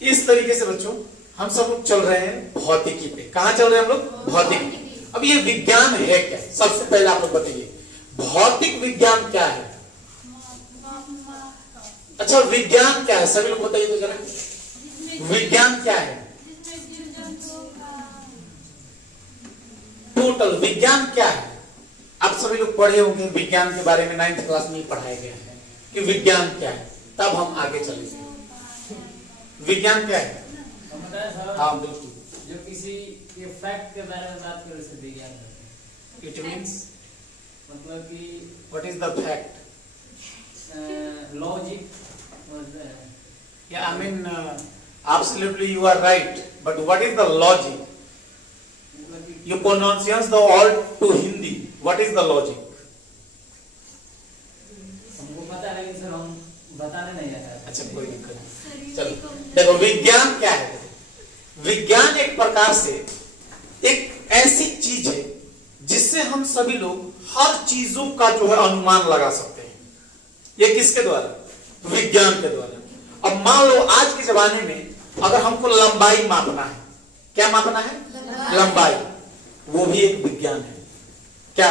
इस तरीके से बच्चों हम सब लोग चल रहे हैं भौतिकी पे। कहाँ चल रहे हैं हम लोग? भौतिकी। अब ये विज्ञान है क्या? सबसे पहले आप लोग बताइए भौतिक विज्ञान क्या है? अच्छा विज्ञान क्या है? सभी लोग बताइए तो जरा विज्ञान क्या है? टोटल विज्ञान क्या है? आप सभी लोग पढ़े होंगे विज्ञान के बारे में, 9th क्लास में ही पढ़ाया गया है कि विज्ञान क्या है। तब हम आगे चलेंगे। विज्ञान क्या है? हाँ बिल्कुल, जो किसी के फैक्ट के बारे में बात करें उसे विज्ञान कहते हैं। इट मीन्स मतलब कि what is the fact? Logic. Yeah, I mean absolutely you are right, but what is the logic? You pronounce the word to Hindi. What is the logic? हमको पता है लेकिन सर हम बताने नहीं आता। अच्छा कोई दिक्कत नहीं, चलो देखो विज्ञान क्या है। विज्ञान एक प्रकार से एक ऐसी चीज है जिससे हम सभी लोग हर चीजों का जो है अनुमान लगा सकते हैं। ये किसके द्वारा? विज्ञान के द्वारा। अब मान लो आज के जमाने में अगर हमको लंबाई मापना है, क्या मापना है? लंबाई। वो भी एक विज्ञान है। क्या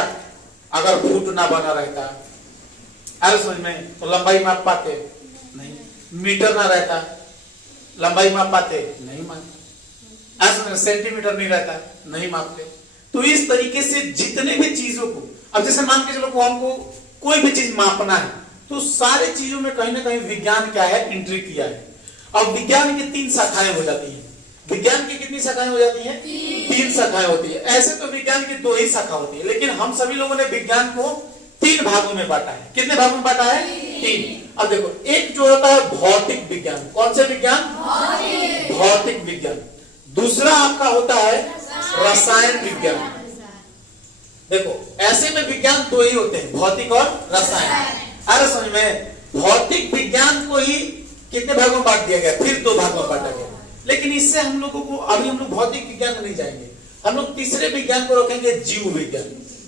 अगर फुट ना बना रहता, अरे समझ में, तो लंबाई माप पाते नहीं। मीटर ना रहता लंबाई माप पाते नहीं, मापते। सेंटीमीटर नहीं रहता नहीं मापते। तो इस तरीके से जितने भी चीजों को, अब जैसे मान के चलो को हमको कोई भी चीज मापना है तो सारे चीजों में कहीं ना कहीं विज्ञान क्या है? एंट्री किया है। अब विज्ञान की 3 शाखाएं हो जाती हैं। विज्ञान की कितनी शाखाएं हो जाती हैं? 3 शाखाएं होती है। ऐसे तो विज्ञान की 2 ही शाखा होती है, लेकिन हम सभी लोगों ने विज्ञान को 3 भागों में बांटा है। कितने भागों में बांटा है? 3। अब देखो एक जो होता है भौतिक विज्ञान। कौन से विज्ञान? भौतिक विज्ञान। दूसरा आपका होता है रसायन विज्ञान। देखो ऐसे में विज्ञान 2 ही होते हैं, भौतिक और रसायन। अरे समझ में, भौतिक विज्ञान को ही कितने भागों में बांट दिया गया? फिर 2 भागों में बांटा गया। लेकिन इससे हम लोगों को, अभी हम लोग भौतिक विज्ञान में नहीं जाएंगे, हम लोग तीसरे विज्ञान को रखेंगे जीव विज्ञान।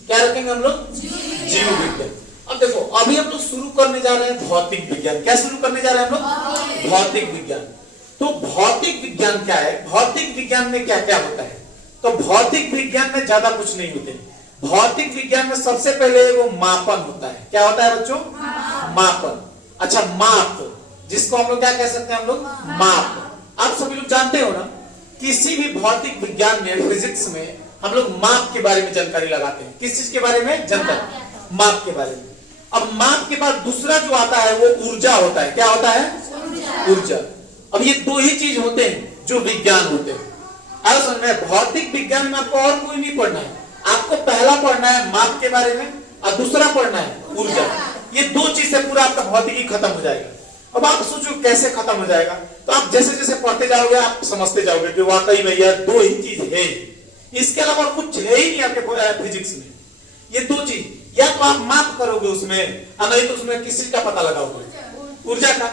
क्या रखेंगे हम लोग? जीव विज्ञान। अब देखो अभी हम लोग शुरू करने जा रहे हैं भौतिक विज्ञान। क्या शुरू करने जा रहे हैं हम लोग? भौतिक विज्ञान। तो भौतिक विज्ञान क्या है? भौतिक विज्ञान में क्या क्या होता है? तो भौतिक विज्ञान में ज्यादा कुछ नहीं होते। भौतिक विज्ञान में सबसे पहले वो मापन होता है। क्या होता है बच्चों? मापन। अच्छा माप, जिसको हम लोग क्या कह सकते हैं? हम लोग माप। आप सभी लोग जानते हो ना, किसी भी भौतिक विज्ञान में, फिजिक्स में हम लोग माप के बारे में जानकारी लगाते हैं। किस चीज के बारे में? जानकारी, माप के बारे में। अब माप के बाद दूसरा जो आता है वो ऊर्जा होता है। क्या होता है? ऊर्जा। अब ये 2 ही चीज होते हैं जो विज्ञान होते हैं। अब समझ में, भौतिक विज्ञान में आपको और कोई नहीं पढ़ना है। आपको पहला पढ़ना है माप के बारे में और दूसरा पढ़ना है ऊर्जा। ये 2 चीज से पूरा आपका भौतिकी खत्म हो जाएगा। अब आप सोचो कैसे खत्म हो जाएगा? तो आप जैसे जैसे पढ़ते जाओगे आप समझते जाओगे कि वाकई में यह 2 ही चीज है, इसके अलावा कुछ है ही नहीं आपके फिजिक्स में। ये 2 चीज, या तो आप माप करोगे उसमें, नहीं तो उसमें किस चीज का पता लगाओगे? ऊर्जा का।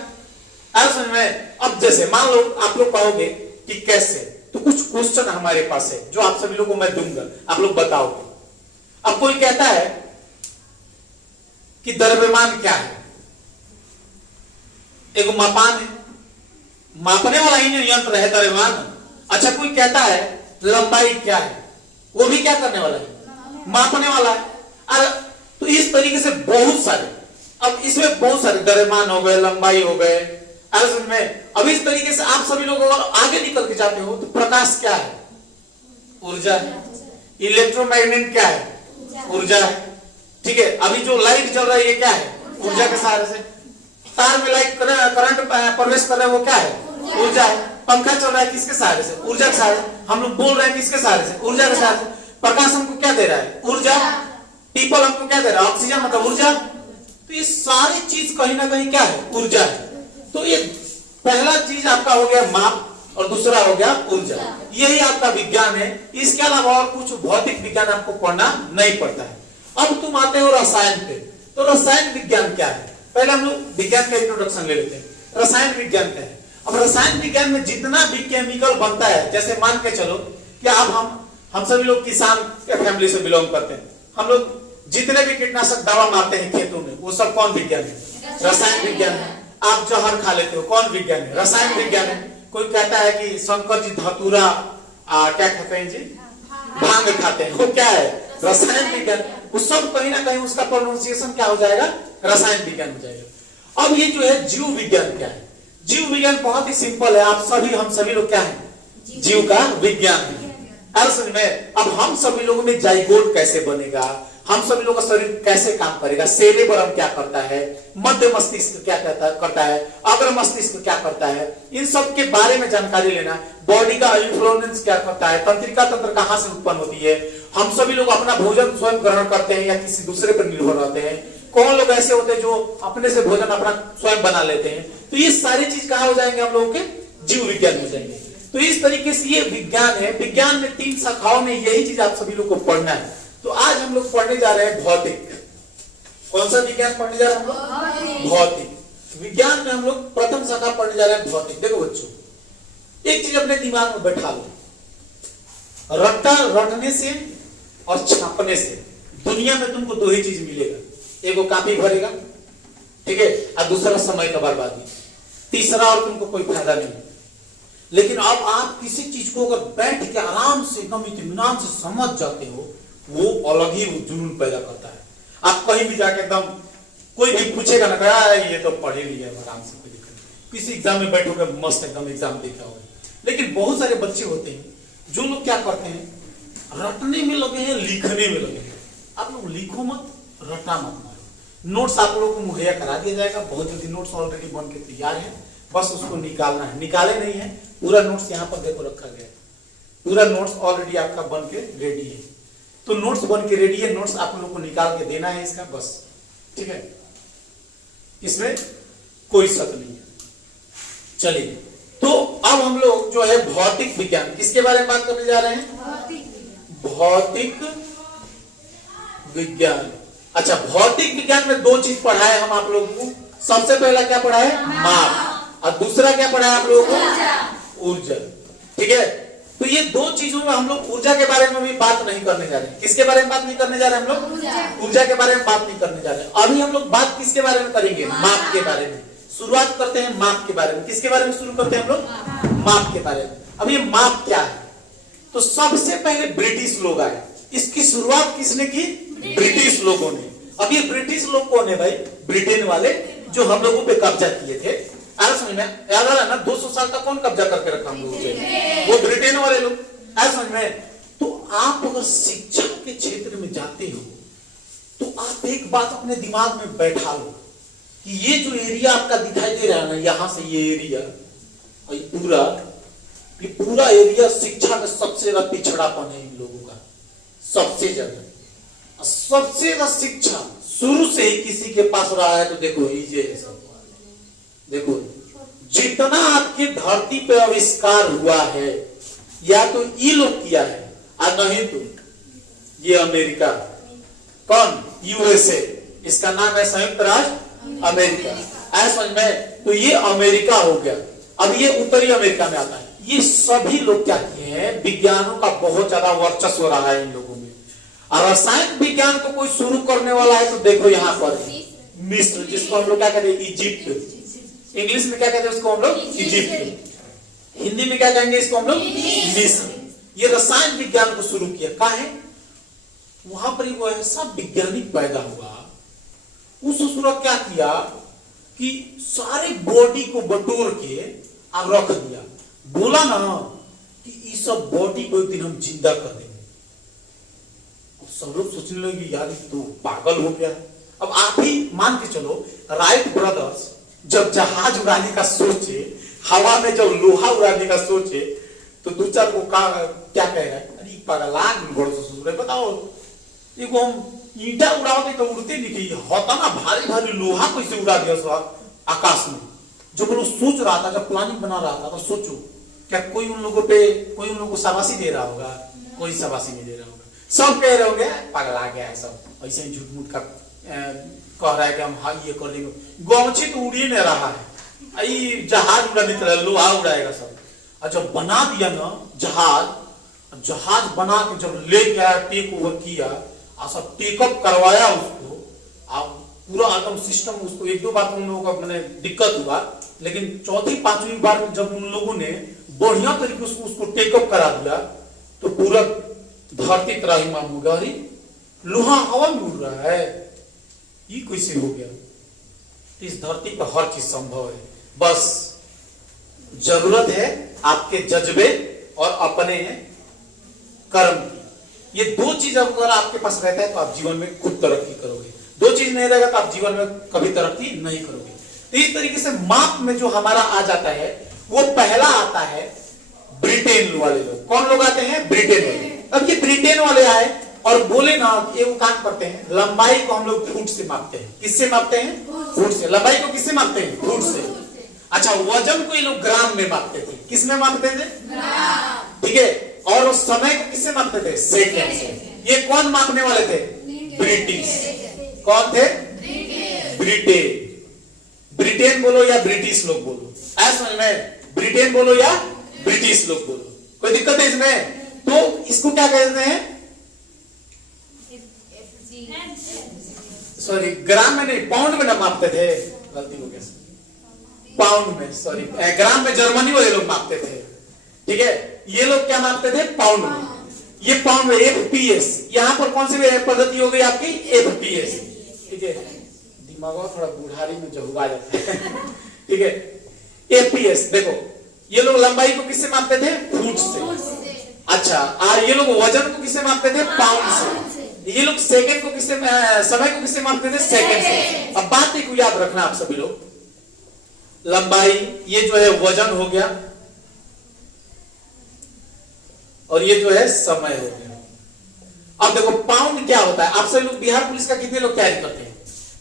अब समझ में, अब जैसे मान लो आप लोग कहोगे कि कैसे, तो कुछ क्वेश्चन हमारे पास है जो आप सभी लोगों को मैं दूंगा, आप लोग बताओगे। अब कोई कहता है कि द्रव्यमान क्या है? एक मापान है, मापने वाला ही यंत्र है द्रव्यमान। अच्छा कोई कहता है लंबाई क्या है? वो भी क्या करने वाला है? मापने वाला है। अरे तो इस तरीके से बहुत सारे, अब इसमें बहुत सारे द्रव्यमान हो गए, लंबाई हो गए। में अब इस तरीके से आप सभी लोग अगर आगे निकल के जाते हो तो प्रकाश क्या है? ऊर्जा है। इलेक्ट्रोमैग्नेट क्या है? ऊर्जा है। ठीक है, अभी जो लाइट चल रहा है ये क्या है? ऊर्जा के सहारे से। तार में लाइट करंट प्रवेश कर रहा है वो क्या है? ऊर्जा है। पंखा चल रहा है किसके सहारे से? ऊर्जा के सहारे। हम लोग बोल रहे हैं किसके सहारे से? ऊर्जा के सहारे से। प्रकाश हमको क्या दे रहा है? ऊर्जा। पीपल हमको क्या दे रहा है? ऑक्सीजन, मतलब ऊर्जा। तो ये सारी चीज कहीं ना कहीं क्या है? ऊर्जा है। तो ये पहला चीज आपका हो गया माप और दूसरा हो गया ऊर्जा। यही आपका विज्ञान है। इसके अलावा और कुछ भौतिक विज्ञान आपको पढ़ना नहीं पड़ता है। अब तुम आते हो रसायन पे। तो रसायन विज्ञान क्या है? पहले हम लोग विज्ञान का इंट्रोडक्शन ले लेते हैं। रसायन विज्ञान क्या है? अब रसायन विज्ञान में जितना भी केमिकल बनता है, जैसे मान के चलो कि अब हम सभी लोग किसान के फैमिली से बिलोंग करते हैं। हम लोग जितने भी कीटनाशक दवा मारते हैं खेतों में, वो सब कौन विज्ञान है? रसायन विज्ञान है। आप जहर खा लेते हो, कौन विज्ञान है? रसायन विज्ञान है। कोई कहता है कि शंकर जी धतूरा क्या खाते हैं जी, भांग खाते हैं, वो क्या है, रसायन विज्ञान। वो सब कहीं ना कहीं उसका प्रोनाउंसिएशन क्या हो जाएगा, रसायन विज्ञान हो जाएगा। अब ये जो है जीव विज्ञान क्या है, जीव विज्ञान बहुत ही सिंपल है। आप सभी, हम सभी लोग क्या है, जीव का विज्ञान है। समझ में, अब हम सभी लोगों में जाइगोट कैसे बनेगा, हम सभी लोगों का शरीर कैसे काम करेगा, सेरेब्रम क्या करता है, मध्य मस्तिष्क क्या करता है, अग्र मस्तिष्क क्या करता है, इन सब के बारे में जानकारी लेना। बॉडी का इन्फ्लुएंस क्या करता है, तंत्रिका तंत्र कहां से उत्पन्न होती है, हम सभी लोग अपना भोजन स्वयं ग्रहण करते हैं या किसी दूसरे पर निर्भर रहते हैं, कौन लोग ऐसे होते हैं जो अपने से भोजन अपना स्वयं बना लेते हैं। तो ये सारी चीज कहां हो जाएंगे, हम लोगों के जीव विज्ञान हो जाएंगे। तो इस तरीके से ये विज्ञान है। विज्ञान में 3 शाखाओं में यही चीज आप सभी लोग को पढ़ना है। तो आज हम लोग पढ़ने जा रहे हैं भौतिक। कौन सा विज्ञान पढ़ने जा रहे हैं हम लोग, भौतिक विज्ञान में हम लोग प्रथम शाखा पढ़ने जा रहे हैं भौतिक। देखो बच्चों, एक चीज अपने दिमाग में बैठा लो, रटने से और छापने से दुनिया में तुमको 2 ही चीज मिलेगा, एक वो कापी भरेगा, ठीक है, और दूसरा समय का बर्बादी, तीसरा और तुमको कोई फायदा नहीं। लेकिन अब आप किसी चीज को अगर बैठ के आराम से एकदम इत्मीनान से समझ जाते हो, वो अलग ही जुनून पैदा करता है। आप कहीं भी जाके एकदम, कोई भी पूछेगा ना, कहा ये तो पढ़ ही लिया आराम से, कोई दिक्कत नहीं, किसी एग्जाम में बैठोगे मस्त एकदम एग्जाम देखा होगा। लेकिन बहुत सारे बच्चे होते हैं जो लोग क्या करते हैं, रटने में लगे हैं, लिखने में लगे हैं। आप लोग लिखो मत, रटा मत मारो। नोट्स आप लोगों को मुहैया करा दिया जाएगा, बहुत जल्दी नोट्स ऑलरेडी बन के तैयार है, बस उसको निकालना है। निकाले नहीं है, पूरा नोट्स यहाँ पर देखो रखा गया है, पूरा नोट्स ऑलरेडी आपका बन के रेडी है। तो नोट्स बन के रेडी है, नोट्स आप लोगों को निकाल के देना है इसका, बस, ठीक है, इसमें कोई शक नहीं है। चलिए, तो अब हम लोग जो है भौतिक विज्ञान, किसके बारे में बात करने जा रहे हैं, भौतिक विज्ञान। अच्छा, भौतिक विज्ञान में 2 चीज पढ़ा है हम आप लोगों को। सबसे पहला क्या पढ़ा है, माप, और दूसरा क्या पढ़ा है आप लोगों को, ऊर्जा, ठीक है। तो ये 2 चीजों में हम लोग ऊर्जा के बारे में भी बात नहीं करने जा रहे हैं। किसके बारे में बात नहीं करने जा रहे हैं हम लोग, ऊर्जा के बारे में बात नहीं करने जा रहे हैं। अभी हम लोग बात किसके बारे में करेंगे, माप के बारे में। शुरुआत करते हैं माप के बारे में। किसके बारे में शुरू करते हैं हम लोग, माप के बारे में। अब ये माप क्या है, तो सबसे पहले ब्रिटिश लोग आए। इसकी शुरुआत किसने की, ब्रिटिश लोगों ने। अब ये ब्रिटिश लोग कौन है भाई, ब्रिटेन वाले, जो हम लोगों पे कब्जा किए थे। समझ में याद आ रहा है ना, 200 साल तक कौन कब्जा करके रखा हम लोगों पे, वो ब्रिटेन वाले लोग। समझ में। तो आप अगर शिक्षा के क्षेत्र में जाते हो तो आप एक बात अपने दिमाग में बैठा लो कि ये जो एरिया आपका दिखाई दे रहा है ना, यहां से ये एरिया, ये पूरा एरिया शिक्षा में सबसे ज्यादा पिछड़ापन है इन लोगों का, सबसे ज्यादा। सबसे ज्यादा शिक्षा शुरू से ही किसी के पास रहा है, तो देखो ये देखो, जितना आपकी धरती पे आविष्कार हुआ है, या तो ये लोग किया है, और नहीं तो ये अमेरिका, कौन, यूएसए, इसका नाम है संयुक्त राष्ट्र अमेरिका। ऐसा समझ में, तो ये अमेरिका हो गया। अब ये उत्तरी अमेरिका में आता है। ये सभी लोग क्या किए हैं, विज्ञानों का बहुत ज्यादा वर्चस्व रहा है इन लोगों में। और रसायन विज्ञान को कोई शुरू करने वाला है, तो देखो यहाँ पर मिस्र, जिसको हम लोग क्या कहते हैं, इजिप्ट। इंग्लिश में क्या कहते हैं उसको हम लोग, इजिप्ट। हिंदी में क्या कहेंगे इसको हम लोग, मिस्र। ये रसायन विज्ञान को शुरू किया, कहा है वहां पर वो ऐसा वैज्ञानिक पैदा हुआ, उस सूरत क्या किया कि सारे बॉडी को बटोर के और रख दिया। बोला ना कि इस सब बॉडी को एक दिन हम जिंदा कर देंगे। सब लोग सोचने लगे यार तो पागल हो गया। अब आप ही मान के चलो, राइट ब्रदर्स जब जहाज उड़ाने का सोचे, हवा में जब लोहा उड़ाने का सोचे, तो 2-4 को क्या कहेगा, अरे पागल, बताओ देखो हम ईटा उड़ाओगे तो उड़ते नहीं, होता ना भारी भारी लोहा कैसे उड़ा दिया आकाश में। जब लोग सोच रहा था, जब प्लानिंग बना रहा था, तो सोचो क्या कोई उन लोगों को शाबाशी दे रहा होगा, कोई शाबाशी नहीं दे रहा होगा। सब कह रहे होंगे पागल आ गया है, सब ऐसे ही झूठ मूठ का कह रहा है कि हम हाँ ये कर लेंगे। गौछी तो उड़ ही नहीं रहा है, जहाज उड़ा नहीं, लोहा उड़ाएगा सब। और जब बना दिया ना जहाज बना के जब ले गया, टेक ओवर किया, सब टेकअप करवाया उसको, अब पूरा एकदम सिस्टम, उसको 1-2 बार उन लोगों का मैंने दिक्कत हुआ, लेकिन चौथी पांचवी बार में जब उन लोगों ने बढ़िया तरीके से उसको टेकअप करा दिया तो पूरा धरती त्राहिमाम हो गया। अरे लोहा हवा में उड़ रहा है, ये कैसे हो गया? इस धरती पर हर चीज संभव है, बस जरूरत है आपके जज्बे और अपने कर्म की। ये दो चीज अगर आपके पास रहता है तो आप जीवन में खुद तरक्की करोगे, दो चीज नहीं रहेगा तो आप जीवन में कभी तरक्की नहीं करोगे। तो इस तरीके से माप में जो हमारा आ जाता है वो पहला आता है ब्रिटेन वाले लोग। कौन लोग आते हैं? ब्रिटेन वाले। अब ये ब्रिटेन वाले आए और बोले ना ये वो काम करते हैं, लंबाई को हम लोग फुट से मापते हैं। किससे मापते हैं? फुट से। लंबाई को किससे मापते हैं? फुट से। अच्छा, वजन को ये लोग ग्राम में मापते थे। किस में मापते थे? ठीक है। और उस समय को किससे मापते थे? सेकंड से। ये कौन मापने वाले थे? ब्रिटिश। कौन थे? ब्रिटेन। ब्रिटेन बोलो या ब्रिटिश लोग बोलो, ऐसा समझ में? ब्रिटेन बोलो या ब्रिटिश लोग बोलो, कोई दिक्कत है इसमें? तो इसको क्या कहते हैं? सॉरी, ग्राम में नहीं, पाउंड में ना मापते थे, गलती हो गया, पाउंड में, सॉरी, ग्राम में जर्मनी वाले लोग मापते थे। ठीक है, ये लोग क्या मापते थे? पाउंड में। ये पाउंड में एफपीएस, यहां पर कौन सी पद्धति हो गई आपकी? एफपीएस। ठीक है, दिमाग थोड़ा बुढ़ारी में जहुआ जाता है। ठीक है, एफपीएस। देखो, ये लोग लंबाई को किससे मापते थे? फुट से। अच्छा, और ये लोग वजन को किससे मापते थे? पाउंड से। ये लोग सेकंड को किससे, समय को किससे मापते थे? सेकंड से। अब बात एक याद रखना आप सभी लोग, लंबाई ये जो है वजन हो गया और ये जो है समय हो गया। अब देखो पाउंड क्या होता है? आप सभी लोग बिहार पुलिस का कितने लोग तैयारी करते हैं?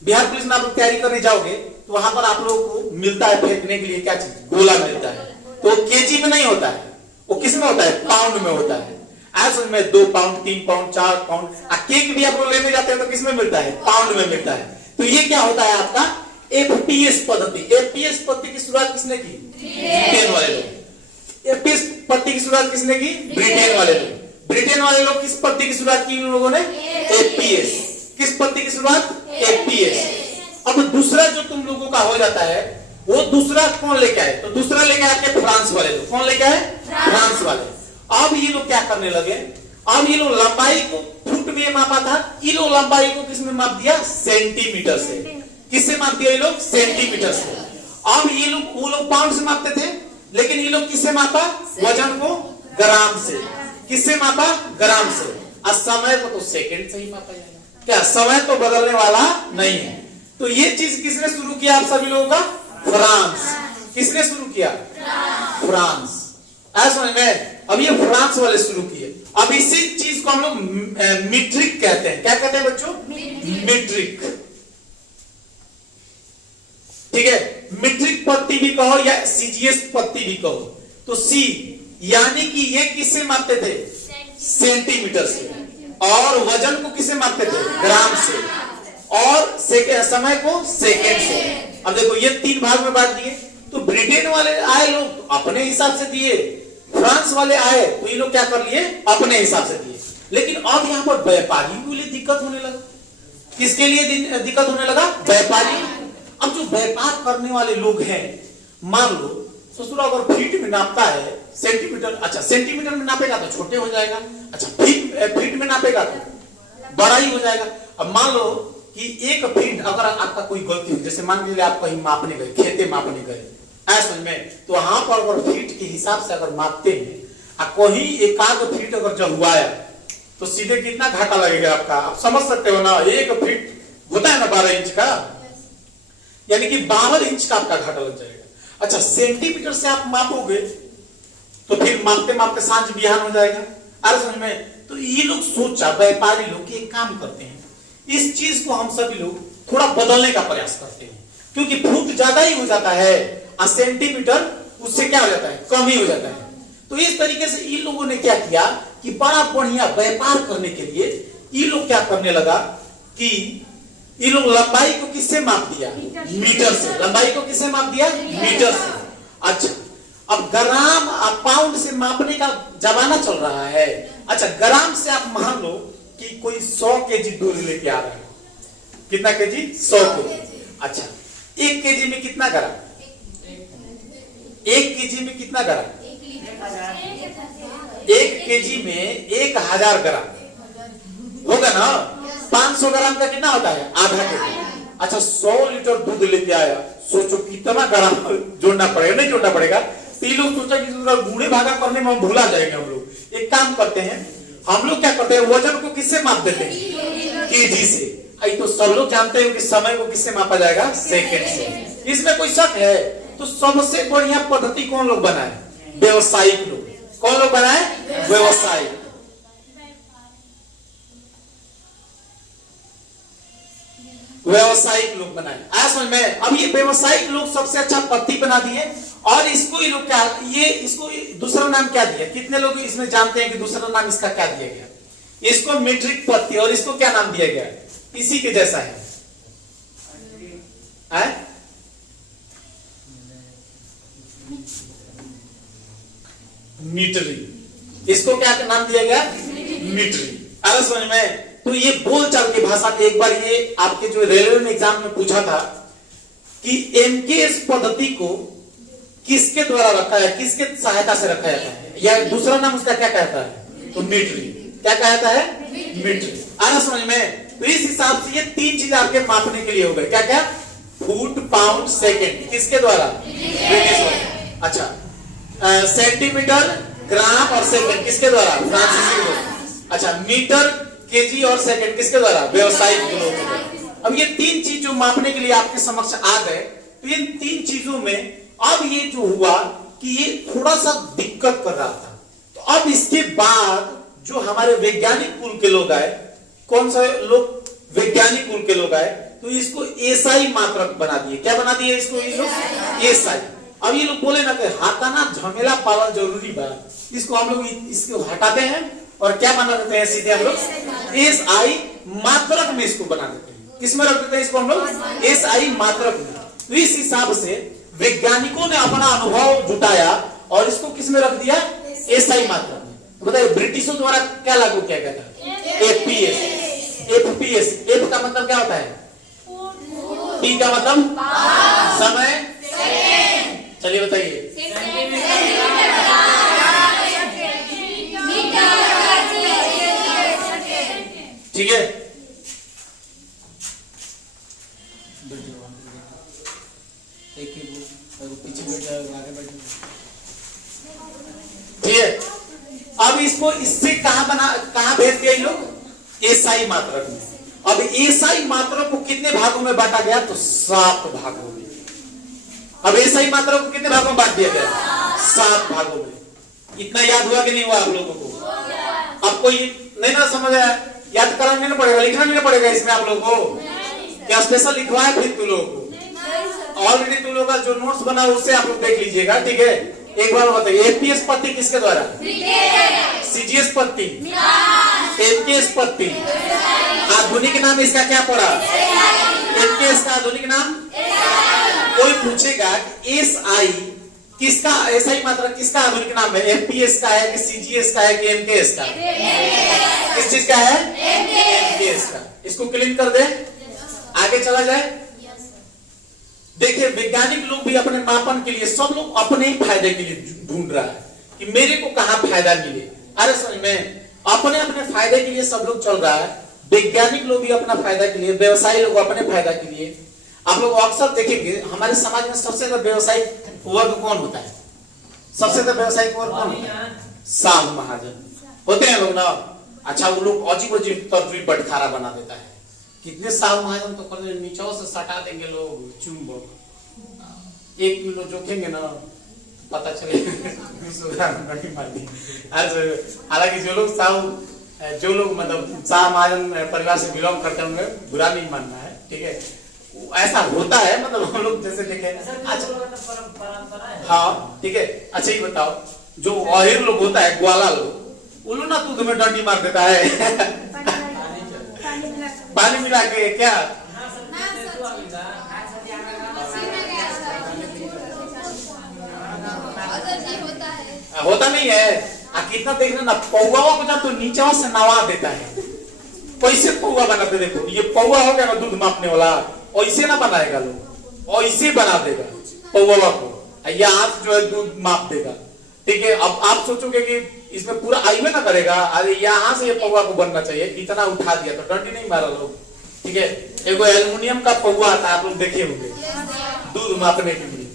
बिहार पुलिस में आप लोग तैयारी करने जाओगे तो वहां पर आप लोगों को मिलता है फेंकने के लिए क्या चीज? गोला मिलता है। तो केजी में नहीं होता है, वो किस में होता है? पाउंड में होता है। ऐसे में 2 पाउंड, 3 पाउंड, 4 पाउंड। केक भी आप लोग लेने जाते हैं तो किस में मिलता है? पाउंड में मिलता है। तो ये क्या होता है आपका? एफपीएस पद्धति। एफपीएस पद्धति की शुरुआत किसने की? ब्रिटेन वाले लोग। एफपीएस पद्धति की शुरुआत किसने की? ब्रिटेन वाले लोग। ब्रिटेन वाले लोग किस पद्धति की शुरुआत की उन लोगों ने? एफपीएस। किस पद्धति की शुरुआत? एफपीएस। अब दूसरा जो तुम लोगों का हो जाता है वो दूसरा कौन लेके आए? तो दूसरा लेके आए फ्रांस वाले लोग। कौन लेके आए? फ्रांस वाले। अब ये लोग क्या करने लगे? अब ये लोग लंबाई को फुट में मापा था, ये लोग लंबाई को किसमें माप दिया? सेंटीमीटर से। किससे माप दिया ये लोग? सेंटीमीटर से। अब ये लोग, वो लोग पाउंड से मापते थे, लेकिन ये लोग किससे मापा? वजन को ग्राम से। किससे मापा? ग्राम से। और समय को तो सेकंड से ही मापा जाएगा। क्या समय तो बदलने वाला नहीं है। तो ये चीज किसने शुरू किया आप सभी लोगों का? फ्रांस। किसने शुरू किया? फ्रांस। ऐसा समझ में? अब ये फ्रांस वाले शुरू किए। अब इसी चीज को हम लोग मीट्रिक कहते हैं। क्या कहते हैं बच्चों? मीट्रिक। ठीक है, मीट्रिक पद्धति भी कहो या सीजीएस पद्धति भी कहो। तो सी यानी कि ये किससे मापते थे? सेंटीमीटर से। और वजन को किससे मापते थे? ग्राम से। और समय को सेकंड से। अब देखो ये 3 भाग में बांट दिए। तो ब्रिटेन वाले आए लोग अपने हिसाब से दिए, फ्रांस वाले आए तो ये लोग क्या कर लिए? अपने हिसाब से दिए। लेकिन अब यहाँ पर व्यापारियों के लिए दिक्कत होने लगा। किसके लिए दिक्कत होने लगा? व्यापारी। अब जो व्यापार करने वाले लोग हैं, मान लो ससुरा अगर फीट में नापता है सेंटीमीटर, अच्छा सेंटीमीटर में नापेगा तो छोटे हो जाएगा, अच्छा फीट में नापेगा तो बड़ा ही हो जाएगा। अब मान लो कि 1 फीट अगर आपका कोई गलती हुई, जैसे मान लीजिए आप कहीं मापने गए, खेते मापने गए, ऐसा में, तो वहां पर अगर फीट के हिसाब से अगर मापते हैं और कहीं 1 फीट अगर जहुआया तो सीधे कितना घाटा लगेगा आपका? आप समझ सकते हो ना। 1 फीट होता है ना 12 इंच का, यानी कि 12 इंच का आपका घाटा लग जाएगा। अच्छा सेंटीमीटर से आप मापोगे तो फिर मापते मापते सांझ बिहान हो जाएगा। अरे समझ में? तो ये लोग सोचा, व्यापारी लोग एक काम करते हैं, इस चीज को हम सभी लोग थोड़ा बदलने का प्रयास करते हैं, क्योंकि फुट ज्यादा ही हो जाता है और सेंटीमीटर उससे क्या हो जाता है? कम ही हो जाता है। तो इस तरीके से इन लोगों ने क्या किया कि बड़ा बढ़िया व्यापार करने के लिए ये लोग क्या करने लगा कि ये लोग लंबाई को किससे माप दिया? मीटर से। लंबाई को किससे माप दिया? मीटर से। अच्छा अब ग्राम और पाउंड से मापने का जमाना चल रहा है। अच्छा ग्राम से आप मान लो कि कोई 100 केजी दूध लेके आ रहा है। कितना केजी? 100 केजी। अच्छा 1 केजी में कितना ग्राम? 1 केजी में कितना ग्राम? 1 केजी में 1000 ग्राम होगा ना। 500 ग्राम का कितना होता है? आधा केजी। अच्छा 100 लीटर दूध लेके आया, सोचो कितना ग्राम जोड़ना पड़ेगा? नहीं जोड़ना पड़ेगा। तीन लोग सोचा कि बूढ़े भागा करने में हम भूला जाएंगे। हम लोग एक काम करते हैं, हम लोग क्या करते हैं, वजन को किससे माप देते हैं? केजी से। तो सब लोग जानते हैं कि समय को किससे मापा जाएगा? सेकंड से। इसमें कोई शक है? तो सबसे बढ़िया पद्धति कौन लोग बनाए? व्यवसायिक लोग। कौन लोग बनाए? व्यवसायिक। व्यवसायिक लोग बनाए। आया समझ में? अब ये व्यवसायिक लोग सबसे अच्छा पद्धति बना दिए। और इसको ये लोग क्या, ये इसको दूसरा नाम क्या दिया? कितने लोग इसमें जानते हैं कि दूसरा नाम इसका क्या दिया गया? इसको मीट्रिक पद्धति। और इसको क्या नाम दिया गया? इसी के जैसा है, मीटरी। इसको क्या नाम दिया गया? मीटरी। आया समझ में? तो ये बोलचाल की भाषा में एक बार ये आपके जो रेलवे में एग्जाम में पूछा था कि एमकेएस पद्धति को किसके द्वारा रखा है, किसके सहायता से रखा जाता है, या दूसरा नाम उसका क्या कहता है? तो मीटरी। क्या कहता है? मीटरी। आना समझ में? तो इस हिसाब से ये 3 चीज आपके मापने के लिए हो गए। क्या क्या? Foot, pound, second. किसके द्वारा? ब्रिटिश। अच्छा सेंटीमीटर, ग्राम और सेकंड किसके द्वारा? फ्रांसीसी लोग। अच्छा मीटर, केजी और सेकंड किसके द्वारा? व्यवसायिक लोग। अब ये 3 चीज जो मापने के लिए आपके समक्ष आ गए, तो इन 3 चीजों में अब ये जो हुआ कि ये थोड़ा सा दिक्कत कर रहा था। तो अब इसके बाद जो हमारे वैज्ञानिक कुल के लोग आए, कौन सा लोग? वैज्ञानिक कुल के लोग आए, तो इसको एसआई मात्रक बना दिए। क्या बना दिए इसको? ये लोग एसआई। अब ये लोग बोले ना कि हाथाना झमेला पावल जरूरी बा, इसको हम लोग इसको हटाते हैं और क्या बना देते हैं? सीधे हम लोग एसआई मात्रक में इसको बना देते हैं। किसमें रख देते हैं इसको हम लोग? एसआई मात्रक में। तो इस हिसाब से वैज्ञानिकों ने अपना अनुभव जुटाया और इसको किसमें रख दिया? एसआई मात्रक में। तो बताइए ब्रिटिशों द्वारा क्या लागू किया गया था? एफपीएस। एफपीएस। एफ का मतलब क्या होता है? पी का मतलब समय। चलिए बताइए। ठीक है, पीछे बैठ जाओ, आगे बैठ जाओ। ठीक है, अब इसको इससे कहां भेज दिया ये लोग? एसआई मात्रक में। अब एसआई मात्रक को कितने भागों में बांटा गया? तो 7 भागों में। अब एसआई मात्रक को कितने भागों में बांट दिया गया? 7 भागों में। इतना याद हुआ कि नहीं हुआ आप लोगों को? अब कोई नहीं ना समझ आया, याद कराना नहीं पड़ेगा, लिखना नहीं पड़ेगा इसमें आप लोगों को। क्या स्पेशल लिखवाया फिर तुम लोगों को? ऑलरेडी तुम लोगों का जो नोट्स बना उससे आप लोग देख लीजिएगा। ठीक है, एक बार बताइए एफपीएस पद्धति किसके द्वारा? सीजीएस पद्धति, एमकेएस पद्धति। आधुनिक नाम इसका क्या पड़ा? एमकेएस का आधुनिक नाम? कोई पूछेगा एसआई किसका, एसआई मात्रक किसका आधुनिक नाम है? एफपीएस का है कि सीजीएस का है कि एमकेएस का? किस चीज का है? एमकेएस का। इसको क्लीन कर दे, आगे चला जाए। देखिए वैज्ञानिक लोग भी अपने मापन के लिए, सब लोग अपने ही फायदे के लिए ढूंढ रहा है कि मेरे को कहां फायदा मिले। अरे समझ में? अपने अपने फायदे के लिए सब लोग चल रहा है। वैज्ञानिक लोग भी अपना फायदा के लिए, व्यवसायी लोग अपने फायदा के लिए। आप लोग अक्सर देखेंगे हमारे समाज में सबसे ज्यादा व्यवसायिक वर्ग कौन होता है? सबसे ज्यादा व्यवसायिक वर्ग कौन होता है? साहू महाजन होते हैं लोग ना। अच्छा वो लोग अजीब अजीब तर्जुई बटखारा बना देता है। कितने साहू महाजन तो कर नीचे से सटा देंगे लोग चुंबक, 1 किलो जोखेंगे ना पता चले हालांकि जो लोग मतलब शाह महाजन परिवार से बिलोंग करते होंगे, बुरा नहीं मानना है। ठीक है, ऐसा होता है, मतलब हम लोग जैसे देखे। हाँ ठीक है। अच्छा ये बताओ, जो अहिर लोग होता है, ग्वाला लोग, वो लोग ना दूध में डंडी मार देता है पानी मिला के। क्या होता नहीं है? कितना देखना ना, पौवा को जब तो नीचे से नवा देता है। कैसे पौवा बनाते? देखो ये पौवा हो गया ना दूध मापने वाला, ऐसे ना बनाएगा लोग, ऐसे बना देगा पौवा को। यहाँ से जो है दूध माप देगा। ठीक है, अब आप सोचोगे कि इसमें पूरा आईवे ना करेगा, अरे यहाँ से ये पौवा को बनना चाहिए, इतना उठा दिया तो डंडी नहीं मारा लोग। ठीक है, एगो एल्युमिनियम का पौवा आता है, आप लोग देखे होंगे दूध मापने के लिए,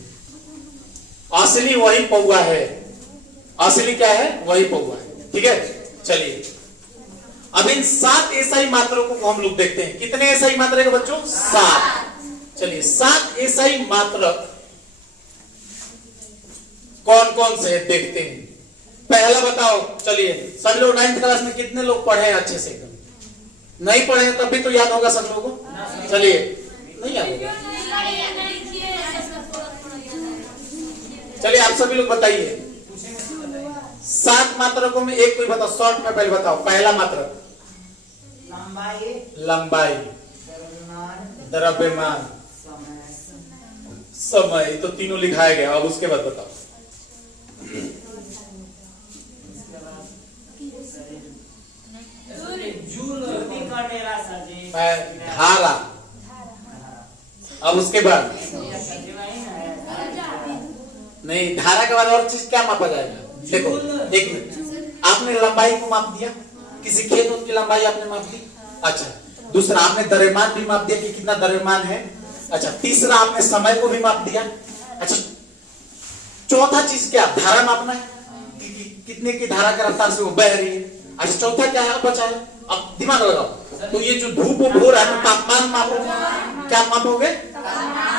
असली वही पौवा है, असली क्या है वही पौवा है। ठीक है, चलिए अब इन 7 एसआई मात्रकों को हम लोग देखते हैं। कितने एसआई मात्रक बच्चों? 7। चलिए 7 एसआई मात्रक कौन कौन से देखते हैं। पहला बताओ, चलिए सभी लोग 9th क्लास में कितने लोग पढ़े हैं अच्छे से? एकदम नहीं पढ़े तब भी तो याद होगा सब लोगों को। चलिए नहीं याद होगा, चलिए आप सभी लोग बताइए 7 मात्रकों में एक कोई बताओ, शॉर्ट में पहले बताओ। पहला मात्रक लंबाई, द्रव्यमान, समय, तो तीनों लिखाया गया। अब उसके बाद बताओ धारा। अब उसके बाद नहीं, धारा के बाद और चीज क्या मापा जाएगा? देखो एक मिनट, आपने लंबाई को माप दिया, किसी खेत की लंबाई आपने माप दी। अच्छा, दूसरा आपने द्रव्यमान भी माप दिया कि कितना द्रव्यमान है। अच्छा, तीसरा आपने समय को भी माप दिया। अच्छा, चौथा चीज क्या? धारा मापना है कि कितने की धारा के रफ्तार से वो बह रही है। अच्छा, चौथा क्या है बचा है? अब दिमाग लगाओ, तो ये जो धूप हो रहा है तो तापमान मापोगे, क्या मापोगे?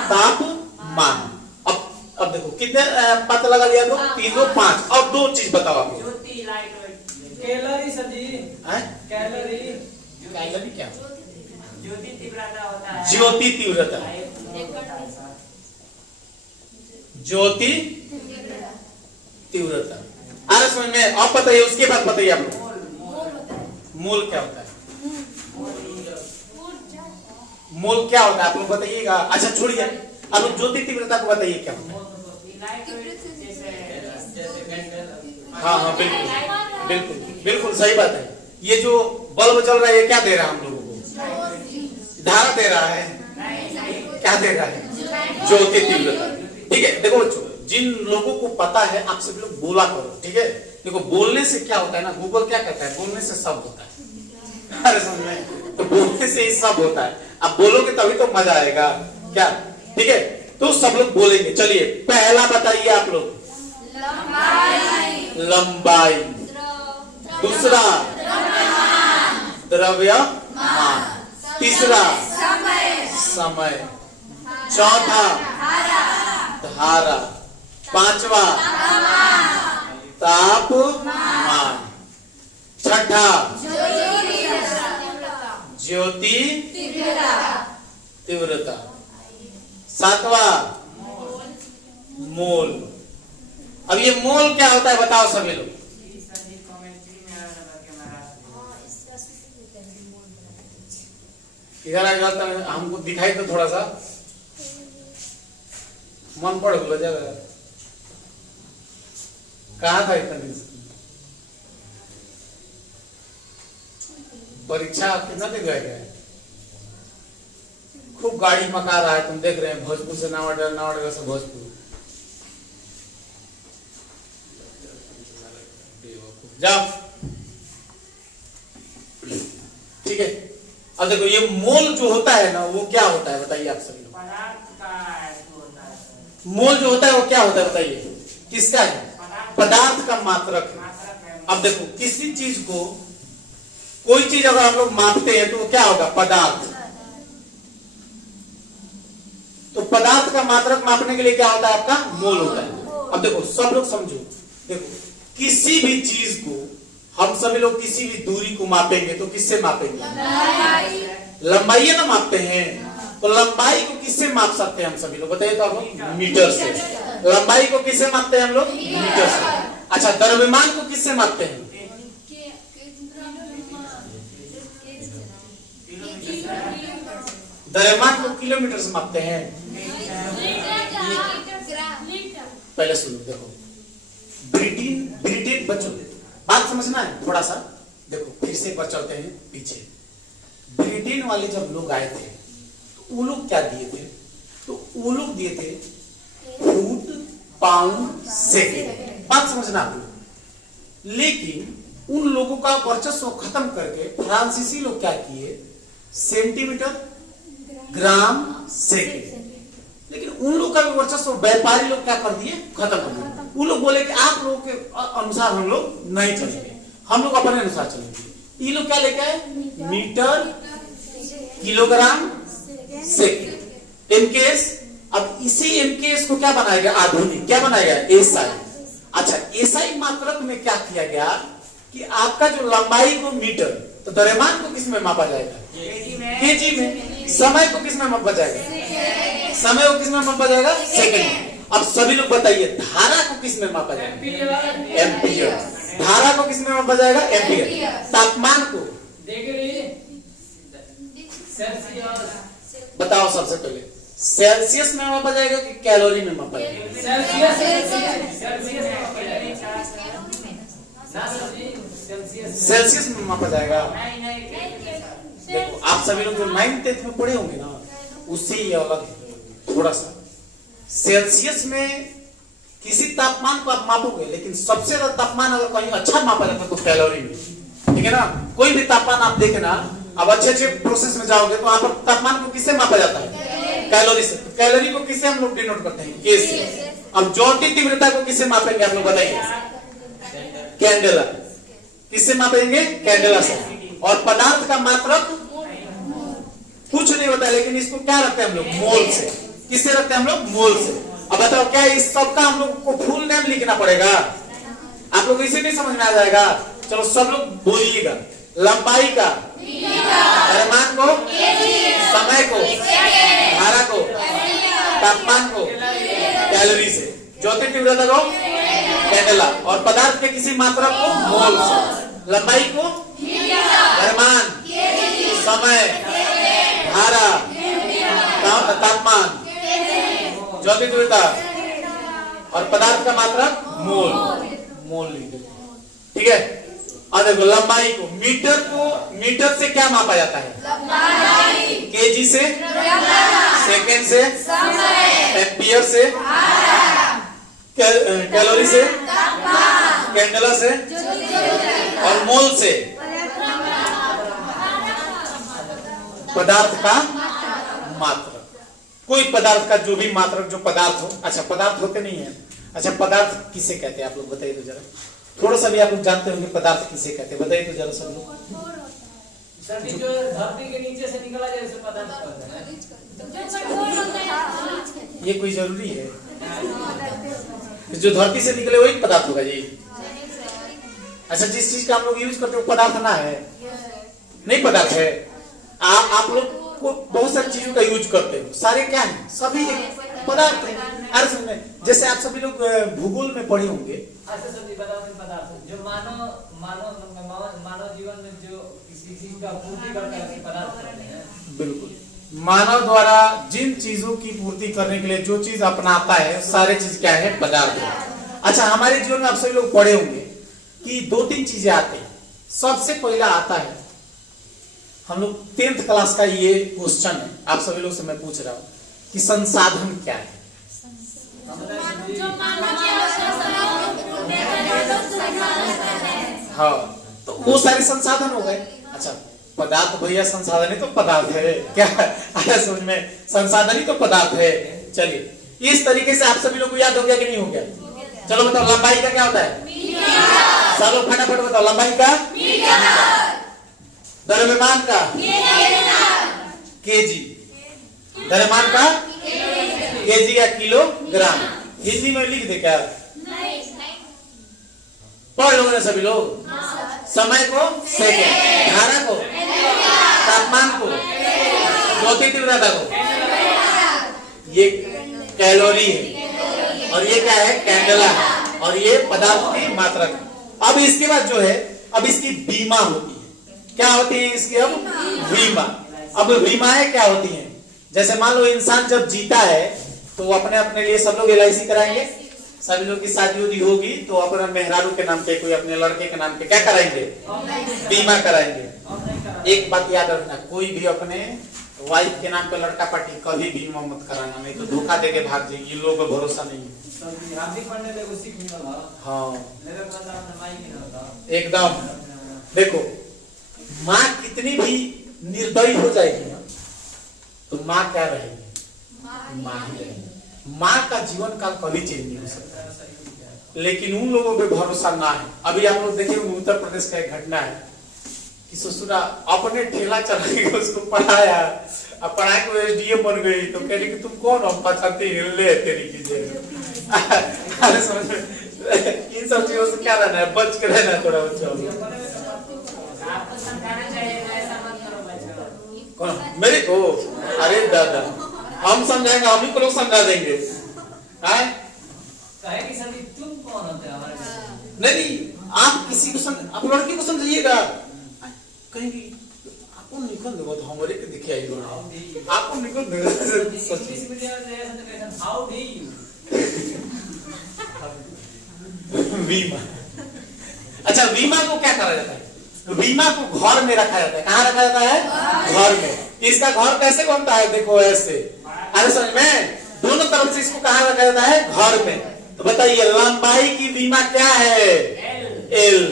तापमान। अब देखो कितने पता लगा लिया? तो 3 2 5। अब 2 चीज बताओ आपको। कैलोरी सर जी, कैलोरी, कैलोरी क्या? ज्योति तीव्रता होता है। ज्योति तीव्रता, ज्योति तीव्रता। अरे समझ में? अब बताइए, उसके बाद बताइए आप लोग मोल क्या होता है? मोल क्या होता है आप लोग बताइएगा। अच्छा छोड़िए, अब लोग ज्योति तीव्रता को बताइए क्या होता है? हाँ हाँ बिल्कुल बिल्कुल बिल्कुल सही बात है। ये जो बल्ब जल रहा है ये क्या दे रहा है हम लोगों को? धारा दे रहा है। क्या दे रहा है? ज्योति तीव्रता। ठीक है, देखो बच्चों, जिन लोगों को पता है आप सभी लोग बोला करो। ठीक है, देखो बोलने से क्या होता है ना, गूगल क्या कहता है, बोलने से सब होता है। अरे समझ में? तो बोलने से ही सब होता है। अब बोलोगे तभी तो मजा आएगा क्या? ठीक है, तो सब लोग बोलेंगे। चलिए पहला बताइए आप लोग। लंबाई। दूसरा द्रव्यमान। तीसरा समय। चौथा धारा। पांचवा तापमान। छठा ज्योति तीव्रता। सातवां मोल। अब ये मोल क्या होता है बताओ सभी लोग। इधर आ जाता है, हमको दिखाई तो थोड़ा सा मन पड़ गया। कहा था इतना दिन? परीक्षा कितना दिन रह गया? खूब गाड़ी मका रहा है, तुम देख रहे हैं, भोजपुर से नावाडा से भोजपुर। जाओ, ठीक है। अब देखो ये मोल जो होता है ना, वो क्या होता है बताइए आप सभी लोग। मोल जो होता है वो क्या होता है बताइए, किसका है? पदार्थ का मात्रक है। अब देखो किसी चीज को, कोई चीज अगर हम लोग मापते हैं तो वो क्या होगा? पदार्थ। तो पदार्थ का मात्रक मापने के लिए क्या होता है? आपका मोल होता है। अब देखो सब लोग समझो, देखो किसी भी चीज को हम सभी लोग किसी भी दूरी को मापेंगे तो किससे मापेंगे? लंबाई ना मापते हैं। तो लंबाई को किससे माप सकते हैं हम सभी लोग बताइए? तो हम मीटर से। लंबाई को किससे मापते हैं हम लोग? मीटर से। अच्छा, द्रव्यमान को किससे मापते हैं? द्रव्यमान को किलोमीटर से मापते हैं। पहले सुनो, देखो ब्रिटेन बच्चों बात समझना है थोड़ा सा। देखो फिर से एक बार चलते हैं पीछे। ब्रिटेन वाले जब लोग आए थे तो वो लोग क्या दिए थे? तो वो लोग दिए थे फुट पाउंड सेकेंड। बात समझना आप लोग। लेकिन उन लोगों का वर्चस्व खत्म करके फ्रांसीसी लोग क्या किए, सेंटीमीटर, ग्राम, सेकेंड। लेकिन उन लोग का भी वर्चस्व व्यापारी लोग क्या कर दिए, खत्म कर दिए। वो लोग बोले कि आप लोगों के अनुसार हम लोग नहीं चलेंगे, हम लोग अपने अनुसार चलेंगे। ये लोग क्या लेके आए, मीटर, किलोग्राम, सेकेंड, एमकेएस। अब इसी एमकेएस को क्या बनाया गया, आधुनिक क्या बनाया गया, एसआई। अच्छा, एसआई मात्रक में क्या किया गया कि आपका जो लंबाई को मीटर, तो द्रव्यमान को किस में मापा जाएगा, केजी में। समय को किस में मापा जाएगा, समय को किस में मापा जाएगा, सेकंड। अब सभी लोग बताइए, धारा को किस में मापा जाएगा, एम्पियर। धारा को किस में मापा जाएगा, एम्पियर। तापमान को बताओ सबसे पहले, सेल्सियस में मापा जाएगा कि कैलोरी में मापा जाएगा, सेल्सियस में मापा जाएगा। देखो आप सभी लोग जो 9th में पढ़े होंगे ना, उससे ये अलग है थोड़ा सा। सेल्सियस में किसी तापमान को आप मापोगे, लेकिन सबसे ज्यादा तापमान अगर कहीं अच्छा मापा जाता है तो कैलोरी में, ठीक है ना। कोई भी तापमान आप देखे ना, अब अच्छे अच्छे प्रोसेस में जाओगे तो वहां पर तापमान को किससे मापा जाता है, कैलोरी से। तो कैलोरी को किससे हम लोग डिनोट करते हैं, के से। अब ज्योति तीव्रता को किससे मापेंगे आप लोग बताइए, कैंडेला। किससे मापेंगे, कैंडेला से। और पदार्थ का मात्रक कुछ नहीं होता है, लेकिन इसको क्या रखते हैं हम लोग, मोल से। किससे रखते हैं हम लोग, मोल से। अब बताओ क्या इस सब का हम लोग को फुल नेम लिखना पड़ेगा, आप लोग इसे नहीं समझ में आ जाएगा। चलो सब लोग बोलिएगा, लंबाई का, द्रव्यमान को, समय को, धारा को, तापमान को कैलोरी से, ज्योति तीव्रता को कैंडेला, और पदार्थ के किसी मात्रा को मोल से, लंबाई को द्रव्यमान, समय, धारा, तापमान, ज्योति तीव्रता, और पदार्थ का मात्रा मोल। मोल लिख दो, ठीक है। और देखो लंबाई को, मीटर से क्या मापा जाता है, लंबाई, केजी से, सेकंड से, एम्पियर से, कैलोरी से, कैंडेला से, और मोल से पदार्थ का मात्रक। कोई पदार्थ का जो भी मात्रक, जो पदार्थ हो। अच्छा, पदार्थ होते नहीं है। अच्छा, पदार्थ किसे कहते हैं आप लोग बताइए तो जरा, थोड़ा सा भी आप लोग जानते होंगे पदार्थ किसे कहते हैं, बताइए तो जरा सब लोग। जो धरती के नीचे से निकला जाए उसे पदार्थ कहते हैं। ये कोई जरूरी है, जो धरती से निकले वही पदार्थ होगा जी। अच्छा, जिस चीज का हम लोग यूज करते हैं वो पदार्थ ना है, नहीं पदार्थ है। आप लोग को बहुत सारी चीजों का यूज करते हो, सारे क्या है, सभी पदार्थ है। अरे सुनिए, जैसे आप सभी लोग भूगोल में पढ़े होंगे। अच्छा सभी पदार्थ जो मानव जीवन में जो किसी चीज का पूर्ति करता है पदार्थ कहते हैं। बिल्कुल, मानव द्वारा जिन चीजों की पूर्ति करने के लिए जो चीज अपनाता है, सारे चीज क्या है, पदार्थ है। अच्छा, हमारे जीवन में आप सभी लोग पढ़े होंगे कि 2-3 चीजें आती हैं। सबसे पहला आता है, हम लोग 10th क्लास का ये क्वेश्चन है, आप सभी लोग से मैं पूछ रहा हूँ कि संसाधन क्या है। हाँ, तो वो सारे संसाधन हो गए। अच्छा, पदार्थ भैया संसाधन ही तो पदार्थ है क्या, आया समझ में, संसाधन ही तो पदार्थ है। चलिए, इस तरीके से आप सभी लोग को याद हो गया कि नहीं हो गया। चलो बताओ, लंबाई का क्या होता है, मीटर। चलो फटाफट बताओ, लंबाई का मीटर, द्रव्यमान का केजी, द्रव्यमान का केजी या किलोग्राम। हिंदी में लिख दे क्या, पढ़ लोगे ना सभी लोग। समय को सेकेंड, धारा को, तापमान को, ज्योति तीव्रता को, ये कैलोरी है, और ये क्या है, कैंडेला है, और ये पदार्थ की मात्रा है। अब इसके बाद जो है, अब इसकी बीमा होती है। क्या होती है इसकी, अब बीमा। अब बीमाएं क्या होती हैं, जैसे मान लो इंसान जब जीता है तो अपने अपने लिए सब लोग LIC कराएंगे। सभी लोग की शादी उदी होगी तो अपना मेहरारू के नाम पे, कोई अपने लड़के के नाम पे क्या कराएंगे, बीमा कराएंगे। एक बात याद रखना, कोई भी अपने वाइफ के नाम पे लड़का पार्टी कभी बीमा मत कराना, नहीं तो धोखा देके भाग जाएगी। लोगों को भरोसा नहीं है। सब हार्दिक पांडे देखो सीख मिलल ह हाँ लेवे पता हमने माई की ना था एकदम। देखो माँ कितनी भी निर्दयी हो जाएगी ना तो माँ क्या रहेगी, माँ ही रहेगी। माँ का जीवन काल कभी चेंज नहीं हो सकता, लेकिन उन लोगों पे भरोसा ना है। अभी आप लोग देखिए उत्तर प्रदेश का एक घटना है कि ससुरा अपने ठेला चला के उसको पढ़ाया, अब पढ़ाई को एसडीएम बन गई तो कह रही कि तुम कौन हो, पछाती ले तेरी कीजिए। अरे समझ में इन सब चीजों से क्या रहना है, बच के रहना है थोड़ा बच्चों। आपको समझाना चाहिए ऐसा मत करो बच्चों। कौन मेरे को? अरे दादा हम समझाएंगे, हम ही को लोग समझा देंगे। कहे कि सभी तुम कौन होते हो हमारे? नहीं आप किसी को आप लड़की को समझाइएगा, कहेंगे आपको निकल दो तो हमारे के दिखे आई लोग आपको निकल दो। इंग्लिश मीडियम में ऐसा तो कहते हाउ डू यू वीमा। अच्छा वीमा को क्या करा जाता है? वीमा को घर में रखा जाता है। कहाँ रखा जाता है? घर में। इसका घर कैसे बनता है? देखो ऐसे, अरे समझ में, दोनों तरफ से इसको कहाँ रखा जाता है? घर में। तो बताइए लंबाई की बीमा क्या है? एल।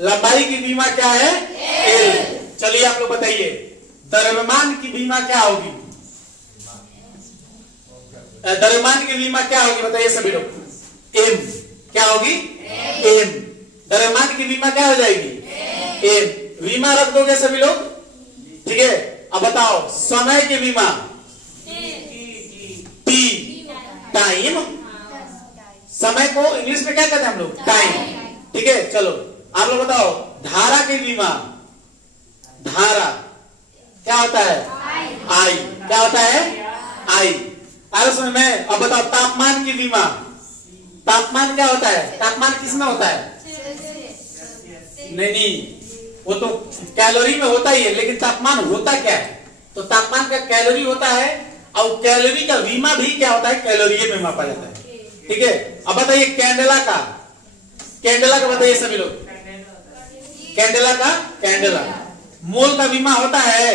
लंबाई की बीमा क्या है? एल। चलिए आप लोग बताइए द्रव्यमान की बीमा क्या होगी? द्रव्यमान की बीमा क्या होगी बताइए सभी लोग? एम। क्या होगी? एम। द्रव्यमान की बीमा क्या हो जाएगी? एम। बीमा रख दोगे सभी लोग? ठीक है। अब बताओ समय की बीमा? टी। टाइम। समय को इंग्लिश में क्या कहते हैं हम लोग? टाइम। ठीक है चलो आप लोग बताओ धारा की बीमा? धारा क्या होता है? आई। क्या होता है? आई। अरे सुन में अब बताओ तापमान की बीमा? तापमान क्या होता है? तापमान किसमें होता है? नहीं वो तो कैलोरी में होता ही है, लेकिन तापमान होता क्या है? तो तापमान का कैलोरी होता है, और कैलोरी का बीमा भी क्या होता है? कैलोरी में मापा जाता है। ठीक है अब बताइए कैंडेला का? कैंडेला का बताइए सभी लोग? कैंडेला का? कैंडेला। मोल का बीमा होता है?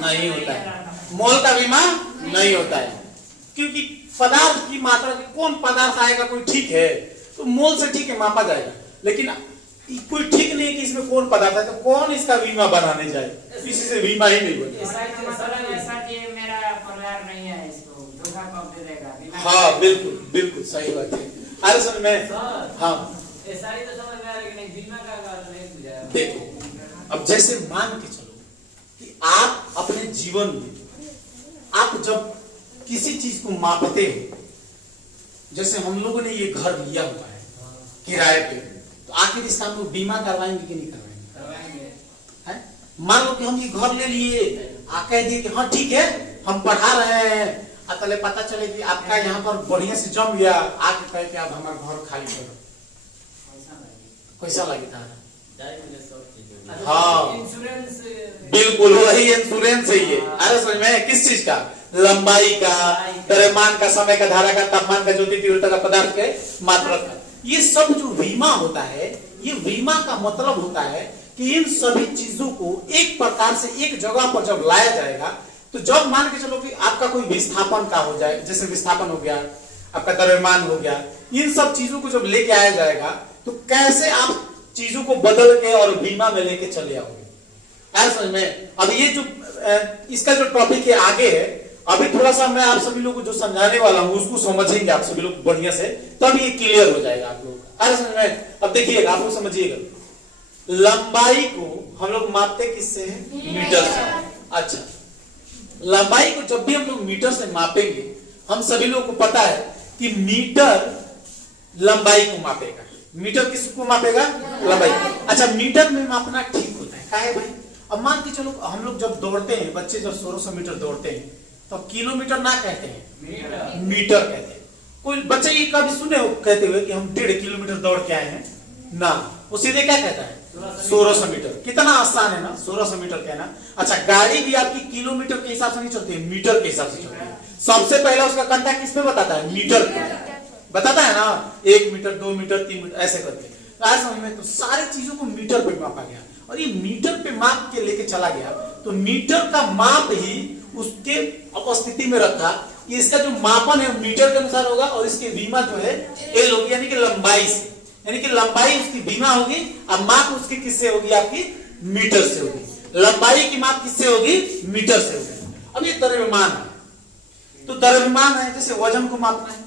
नहीं होता है। मोल का बीमा नहीं होता है, क्योंकि पदार्थ की मात्रा कौन पदार्थ आएगा कोई ठीक है तो मोल से ठीक है मापा जाएगा, लेकिन कोई ठीक नहीं है कि इसमें कौन पदार्थ है, तो कौन इसका बीमा बनाने जाए? किसी से बीमा ही नहीं बने। ऐसा कि मेरा परिवार नहीं है, इसको धोखा कब दे देगा? हाँ बिल्कुल बिल्कुल सही बात है। अरे सुन मैं हाँ ऐसा ही तो समझ में आ रहा है कि बीमा का नहीं बुझाया। देखो अब जैसे मान के चलो कि आप अपने जीवन में आप जब किसी चीज को मापते हो, जैसे हम लोगों ने ये घर लिया हुआ है किराए पे, तो आखिर इसका हम लोग बीमा करवाएंगे कि नहीं करवाएंगे? है? मान लो कि हम ये घर ले लिए, कह दिए कि हाँ ठीक है हम पढ़ा रहे हैं, अतले पता चले कि आपका यहाँ पर बढ़िया से जम गया, आके कहे कि आप हमारा घर खाली करो, कैसा लगता है? हाँ इंश्योरेंस बिल्कुल वही इंश्योरेंस है ये। अरे समझ में किस चीज का? लंबाई का, द्रव्यमान का, समय का, धारा का, तापमान का, ज्योति तीव्रता का, पदार्थ के मात्रा का, ये सब जो बीमा होता है, ये बीमा का मतलब होता है कि इन सभी चीजों को एक प्रकार से एक जगह पर जब लाया जाएगा, तो जब मान के चलो कि आपका कोई विस्थापन का हो जाए, जैसे विस्थापन हो गया, आपका द्रव्यमान हो गया, इन सब चीजों को जब लेके आया जाएगा तो कैसे आप चीजों को बदल के और बीमा में लेके चले आओगे? ऐसा समझ में। अब ये जो इसका जो टॉपिक है आगे है, अभी थोड़ा सा मैं आप सभी लोग को जो समझाने वाला हूँ उसको समझेंगे आप सभी लोग बढ़िया से, तब ये क्लियर हो जाएगा आप लोगों का। समझ में। अब देखिएगा आप लोग समझिएगा, लंबाई को हम लोग मापते किससे है? मीटर से। अच्छा लंबाई को जब भी हम लोग मीटर से मापेंगे, हम सभी लोगों को पता है कि मीटर लंबाई को मापेगा। मीटर किसको मापेगा? लंबाई। अच्छा मीटर में मापना ठीक होता है, क्या है भाई? अब मान के चलो हम लोग जब दौड़ते हैं, बच्चे जब 1600 मीटर दौड़ते हैं तो किलोमीटर ना कहते हैं, मीटर कहते हैं। कोई बच्चे ये कभी सुने हो कहते हुए कि हम 1.5 किलोमीटर दौड़ के आए हैं? ना, वो सीधे क्या कहता है? 1600 मीटर। कितना आसान है ना 1600 मीटर कहना। अच्छा गाड़ी भी आपकी किलोमीटर के हिसाब से नहीं चलती है, मीटर के हिसाब से चलती है। सबसे पहला उसका कांटेक्ट किस पे बताता है? मीटर पे बताता है ना, 1 मीटर 2 मीटर 3 मीटर ऐसे करके। आज समझ में, तो सारी चीजों को मीटर पे मापा गया, और ये मीटर पे माप के लेके चला गया, तो मीटर का माप ही उसके उपस्थिति में रखा, कि इसका जो मापन है मीटर के अनुसार होगा और इसकी बीमा जो है एल होगी, यानी कि लंबाई से, यानी कि लंबाई उसकी बीमा होगी और माप उसकी किससे होगी, आपकी मीटर से होगी। लंबाई की माप किससे होगी, मीटर से होगी। अब ये द्रव्यमान है, तो द्रव्यमान है जैसे वजन को मापना है।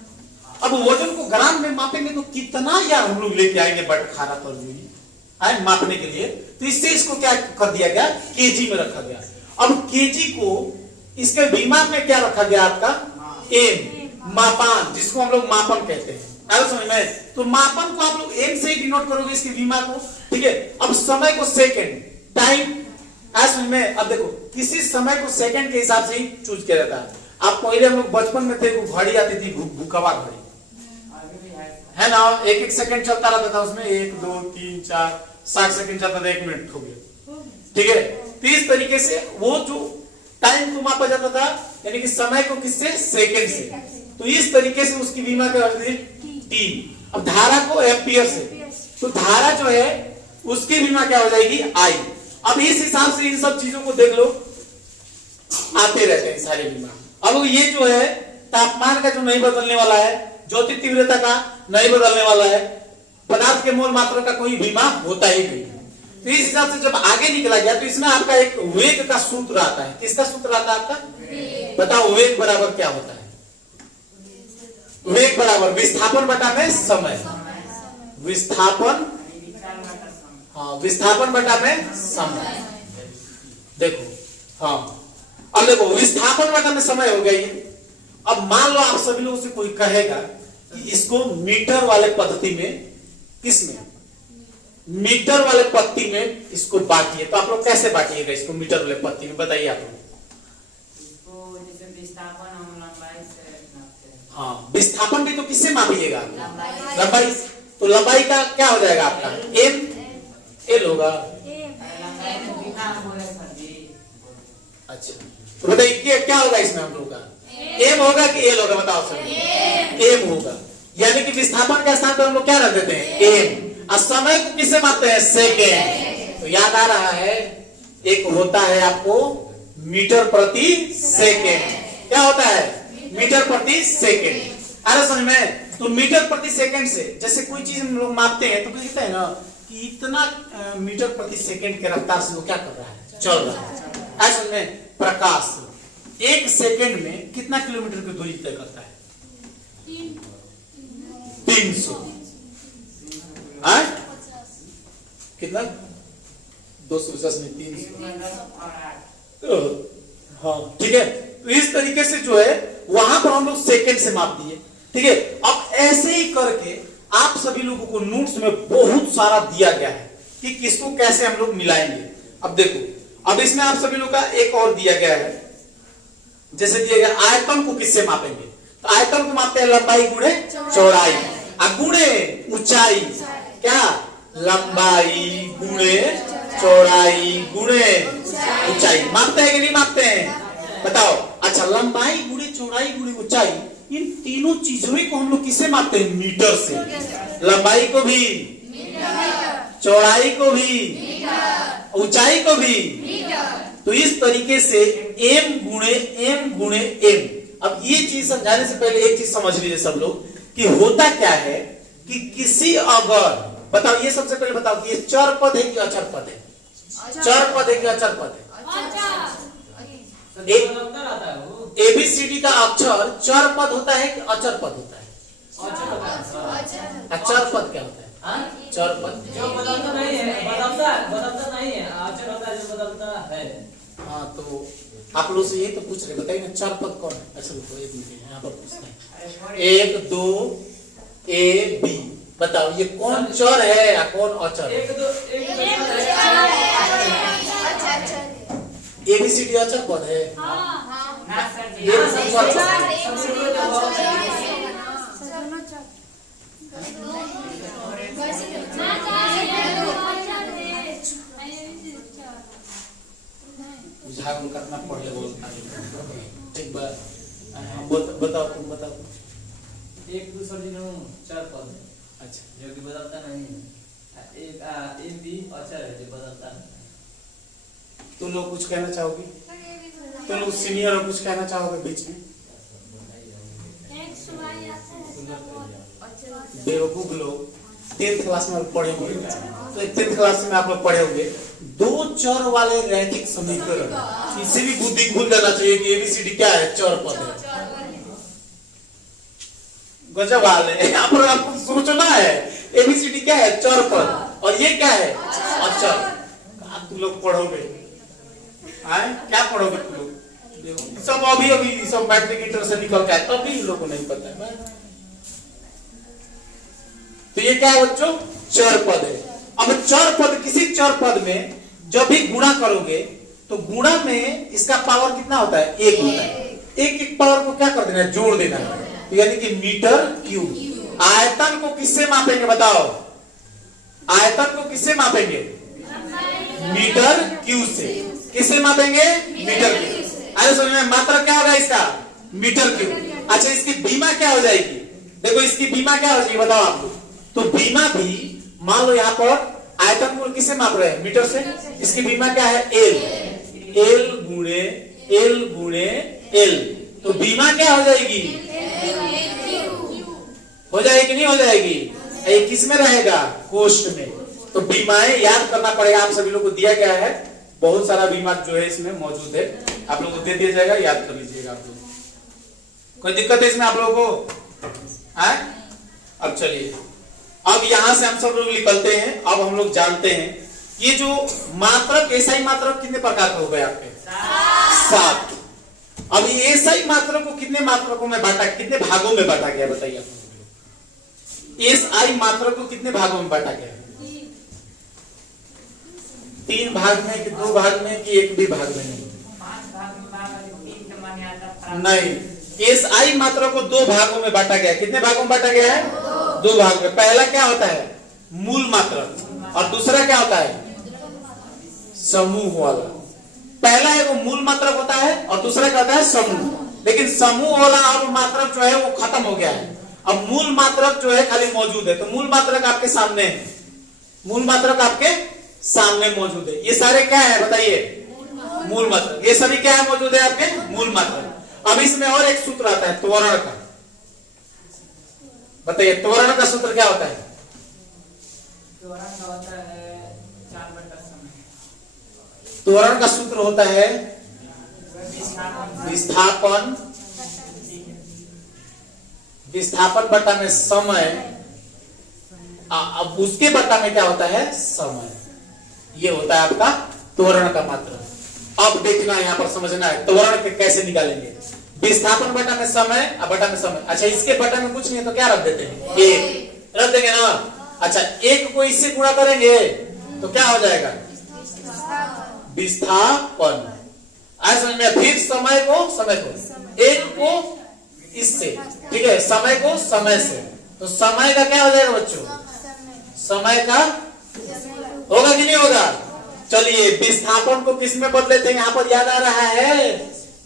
अब वजन को ग्राम में मापेंगे तो कितना यार हम लोग लेके आएंगे बटखारा पर आए मापने के लिए, तो इससे इसको क्या कर दिया गया, केजी में रखा गया। अब केजी को इसके बीमा में क्या रखा गया, आपका एम, मापान, जिसको हम लोग मापन कहते हैं। आगे समझ में, तो मापन को आप लोग एम से ही डिनोट करोगे इसकी बीमा को, ठीक है। अब समय को सेकंड, टाइम, आज समझ में। अब देखो किसी समय को सेकंड के हिसाब से ही चूज किया जाता है। आप पहले हम लोग बचपन में थे, घड़ी आती थी, भूकवा घड़ी है ना, एक एक सेकंड चलता रहता था उसमें, 1 2 3 4 60 सेकंड चलता था, 1 मिनट हो गया, ठीक है। तो इस तरीके से वो जो टाइम को मापा जाता था, यानी कि समय को किससे, सेकंड से। तो इस तरीके से उसकी बीमा क्या होती है, टी। अब धारा को एम्पियर से, तो धारा जो है उसकी बीमा क्या हो जाएगी, आई। अब इस हिसाब से इन सब चीजों को देख लो, आते रहते हैं सारे बीमा। अब ये जो है तापमान का जो नहीं बदलने वाला है, ज्योति तीव्रता का नहीं बदलने वाला है, पदार्थ के मोल मात्रा का कोई बीमा होता ही नहीं। तो इस हिसाब से जब आगे निकला गया तो इसमें आपका एक वेग का सूत्र आता है। किसका सूत्र आता है आपका, बताओ वेग बराबर क्या होता है। वेग बराबर विस्थापन बटा में समय, विस्थापन, हाँ विस्थापन बटा में समय। देखो हाँ, अब देखो विस्थापन बटा में समय हो गया ये। अब मान लो आप सभी लोगों से कोई कहेगा कि इसको मीटर वाले पद्धति में, किसमें, मीटर वाले पत्ती में इसको बांटिए, तो आप लोग कैसे बांटिएगा इसको मीटर वाले पत्ती में, बताइए आप लोग। जैसे विस्थापन हम लंबाई से नापते हैं। हाँ विस्थापन भी तो किससे मापिएगा, लंबाई। तो लंबाई का क्या हो जाएगा आपका, एम, एल होगा। अच्छा तो बताइए क्या होगा इसमें हम लोग का, एम होगा कि एल होगा, बताओ सर। एम होगा, यानी कि विस्थापन के स्थान पर हम लोग क्या रख देते हैं, एम। और समय को किससे मापते हैं, सेकेंड। तो याद आ रहा है, एक होता है आपको मीटर प्रति सेकेंड। क्या होता है, मीटर प्रति सेकेंड। अरे समझ में, तो मीटर प्रति सेकेंड से जैसे कोई चीज हम लोग मापते हैं तो कहते हैं ना कि इतना मीटर प्रति सेकेंड के रफ्तार से वो क्या कर रहा है, चल रहा है। ऐसे में प्रकाश 1 सेकेंड में कितना किलोमीटर की दूरी तय करता है, 300। कितना, 250 में 300। हाँ ठीक है। तो इस तरीके से जो है वहां पर हम लोग सेकेंड से माप दिए, ठीक है। अब ऐसे ही करके आप सभी लोगों को नोट्स में बहुत सारा दिया गया है कि किसको कैसे हम लोग मिलाएंगे। अब देखो, अब इसमें आप सभी लोग का एक और दिया गया है, जैसे दिया गया आयतन को किससे मापेंगे, तो आयतन को मापते हैं लंबाई गुणे चौड़ाई, गुणे ऊंचाई, क्या, लंबाई गुणे चौड़ाई गुणे ऊंचाई। मापते हैं कि नहीं मापते हैं, बताओ। अच्छा लंबाई गुणे चौड़ाई गुणे ऊंचाई, इन तीनों चीजों को हम लोग किससे मापते हैं, मीटर से। लंबाई को भी, चौड़ाई को भी, ऊंचाई को भी। तो इस तरीके से एम गुणे एम। अब ये चीज समझाने से पहले एक चीज समझ लीजिए सब लोग कि होता क्या है कि किसी अगर, बताओ ये सबसे पहले बताओ कि ये चर पद है कि अचर पद है, चर पद है कि अचर पद है। एबीसीडी का अक्षर चर पद होता है कि अचर पद होता है, अचर पद क्या होता है, चर पद जो बदलता नहीं है, बदलता नहीं है, अचर होता है जो बदलता है। हाँ तो आप लोग से यही तो पूछ रहे, बताइए ना चर पद कौन है। अच्छा रुको एक मिनट यहाँ पर पूछते हैं, 1 2 ए बी, बताओ ये कौन चर है या कौन अचर है। एबीसीडी अचर पद है, कितना पढ़ ले बोलता है, ठीक बात। बताओ तुम बताओ। 1 2 4 पद है, अच्छा जो कि बदलता नहीं है। एक ए बी अचर है जो बदलता नहीं। तुम लोग कुछ कहना चाहोगे, तुम लोग सीनियर और कुछ कहना चाहोगे बीच में, बेवकूफ लोग 10th क्लास में पढ़े होंगे, तो 10th क्लास में आप लोग पढ़े होंगे दो चर वाले रैखिक समीकरण। इसे भी बुद्धि खुल जाना चाहिए कि एबीसीडी क्या है, चर पद है। गजब हाल है, यहाँ पर आपको सोचना है एबीसीडी क्या है, चर पद, और ये क्या है, अचर। तुम लोग पढ़ोगे क्या पढ़ोगे तुम लोग? सब अभी सब मैट्रिक इंटर से निकल के आए, तभी इन लोगों को नहीं पता है। तो ये क्या है बच्चों, चर पद है। अब चर पद, किसी चर पद में जब भी गुणा करोगे तो गुणा में इसका पावर कितना होता है, 1 होता है। एक पावर को क्या कर देना है, जोड़ देना है, यानी कि मीटर क्यूब। आयतन को किससे मापेंगे बताओ, आयतन को किससे मापेंगे, मीटर क्यूब से। किससे मापेंगे, मीटर क्यूब। अरे समझ में, मात्रा क्या होगा इसका, मीटर क्यूब। अच्छा इसकी बीमा क्या हो जाएगी, देखो इसकी बीमा क्या हो जाएगी बताओ आप लोग। तो बीमा भी मान लो यहाँ पर आयतन को किससे माप रहे हैं, मीटर से। इसकी बीमा क्या है, एल गुणे एल। तो बीमा क्या हो जाएगी, हो जाएगी नहीं हो जाएगी, ये किस में रहेगा, कोष्ठ में। तो बीमाएं याद करना पड़ेगा, आप सभी लोग को दिया गया है, बहुत सारा बीमा जो है इसमें मौजूद है, आप लोगों को दे दिया जाएगा, याद कर लीजिएगा आप लोग। कोई दिक्कत है इसमें आप लोगों को? अब चलिए, अब यहां से हम सब लोग निकलते हैं। अब हम लोग जानते हैं ये जो मात्रक, एसआई मात्रक कितने प्रकार का हो गए आपके, 7। अब ये एसआई मात्रक को कितने मात्रकों में बांटा, कितने भागों में बांटा गया बताइए आप लोग। एसआई मात्रक को कितने भागों में बांटा गया, 3 भाग में कि 2 भाग में कि 1 भी भाग में? नहीं, एसआई मात्रक को 2 भागों में बांटा गया। कितने भागों में बांटा गया है, 2 भाग में। पहला क्या होता है, मूल मात्रक, और दूसरा क्या होता है, समूह वाला। पहला है वो मूल मात्रक होता है, और दूसरा क्या होता है, समूह। लेकिन समूह वाला अब मात्रक जो है वो खत्म हो गया है, अब मूल मात्रक जो है खाली मौजूद है। तो मूल मात्रक आपके सामने है, मूल मात्रक आपके सामने मौजूद है। ये सारे क्या है बताइए, मूल मात्रक। ये सभी क्या है, मौजूद है आपके मूल मात्रक। अब इसमें और एक सूत्र आता है त्वरण का, बताइए त्वरण का सूत्र क्या होता है? त्वरण का होता है 4/समय। त्वरण का सूत्र होता है विस्थापन बटा में समय, अब उसके बटा में क्या होता है, समय। ये होता है आपका त्वरण का मात्रा। अब देखना यहाँ पर समझना है त्वरण के कैसे निकालेंगे। विस्थापन बटा में समय, अब बटा में समय। अच्छा इसके बटा में कुछ नहीं है तो क्या रख देते हैं, 1 रख देंगे ना। अच्छा 1 को इससे गुणा करेंगे तो क्या हो जाएगा, विस्थापन। आज समझ में, फिर समय को 1 को इससे, ठीक है, समय को समय से। तो समय का क्या हो जाएगा बच्चों, समय का होगा कि नहीं होगा। चलिए विस्थापन को किस में बदले थे, यहाँ पर याद आ रहा है,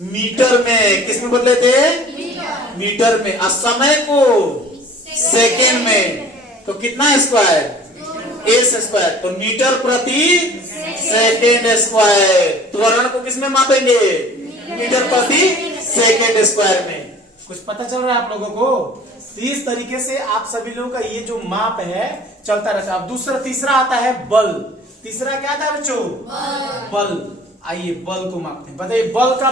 मीटर में। किस में बदले थे, मीटर में। और समय को सेकेंड में। तो कितना स्क्वायर, एस स्क्वायर। तो मीटर प्रति सेकेंड स्क्वायर। त्वरण को किस में मापेंगे, मीटर प्रति सेकेंड स्क्वायर में। कुछ पता चल रहा है आप लोगों को? इस तरीके से आप सभी लोगों का ये जो माप है चलता रहता है। अब दूसरा, तीसरा आता है बल। तीसरा क्या आता है बच्चों, बल। आइए बल को मापते हैं। बताइए बल का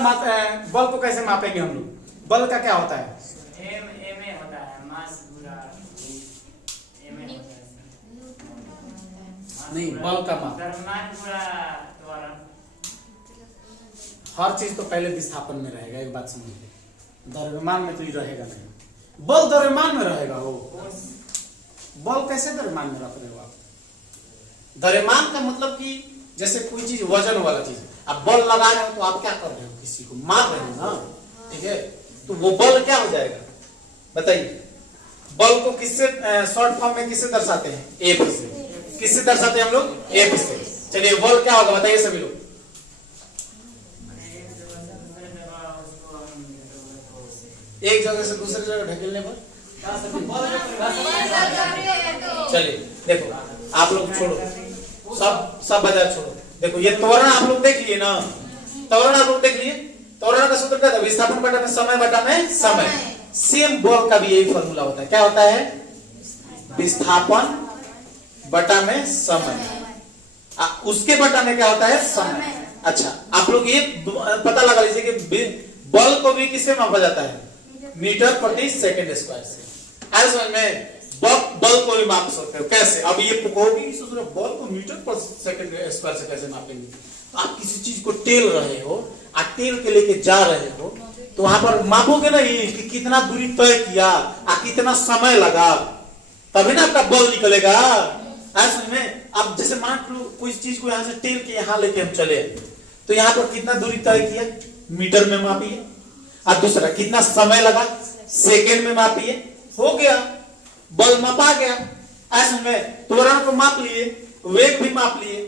बल को कैसे मापेंगे हम लोग? बल का क्या होता है, एम होता है, मास गुणा एम होता है। नहीं, बल का माप, द्रव्यमान गुणा त्वरण। हर चीज तो पहले विस्थापन में रहेगा, एक बात समझिए। द्रव्यमान में तो ये रहेगा नहीं, बल द्रव्यमान में रहेगा। हो बल कैसे द्रव्यमान में रख रहे हो आप? द्रव्यमान का मतलब कि जैसे कोई चीज वजन वाला चीज, आप बल लगा रहे हो तो आप क्या कर रहे हो, किसी को मार रहे हो ना, ठीक है। तो वो बल क्या हो जाएगा बताइए। बल को किससे शॉर्ट फॉर्म में किससे दर्शाते हैं, एफ से। किससे दर्शाते हैं हम लोग, एफ से। चलिए बल क्या होगा बताइए सभी लोग। एक जगह से दूसरी जगह ढकेलने पर। चलिए देखो आप लोग छोड़ो, सब बाजार छोड़ो। देखो ये त्वरण आप लोग देख लिए ना, त्वरण आप लोग देख लिए। त्वरण का सूत्र क्या था, विस्थापन बटा में समय बटा में समय। सेम बल का भी यही फॉर्मूला होता है। क्या होता है, विस्थापन बटा में समय, उसके बटा में क्या होता है, समय। अच्छा, आप लोग ये पता लगा लीजिए कि बल को भी किससे मापा जाता है, मीटर प्रति सेकंड स्क्वायर से। समझ में, बल को भी माप सकते हो। कैसे? अब ये कहोगे कि बल को मीटर पर सेकंड स्क्वायर से कैसे मापेंगे? आप किसी चीज को टेल रहे हो, आप टेल के लेके जा रहे हो, तो वहां पर मापोगे ना ये कि कितना दूरी तय किया, कितना समय लगा, तभी ना आपका बल निकलेगा। समझ में? अब जैसे मान लो कोई चीज को यहाँ से टेल के यहाँ लेके हम चले, तो यहाँ पर कितना दूरी तय किया, मीटर में मापिए। और दूसरा कितना समय लगा, सेकेंड में मापिए, हो गया, बल मापा गया। ऐसे में त्वरण को माप लिए, वेग भी माप लिए।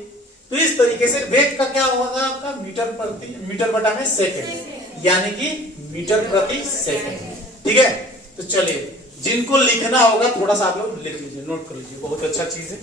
तो इस तरीके से वेग का क्या होगा आपका, मीटर बटा में सेकेंड, यानी कि मीटर प्रति सेकेंड। ठीक है, तो चलिए, जिनको लिखना होगा थोड़ा सा आप लोग लिख लीजिए, नोट कर लीजिए, बहुत अच्छा चीज है।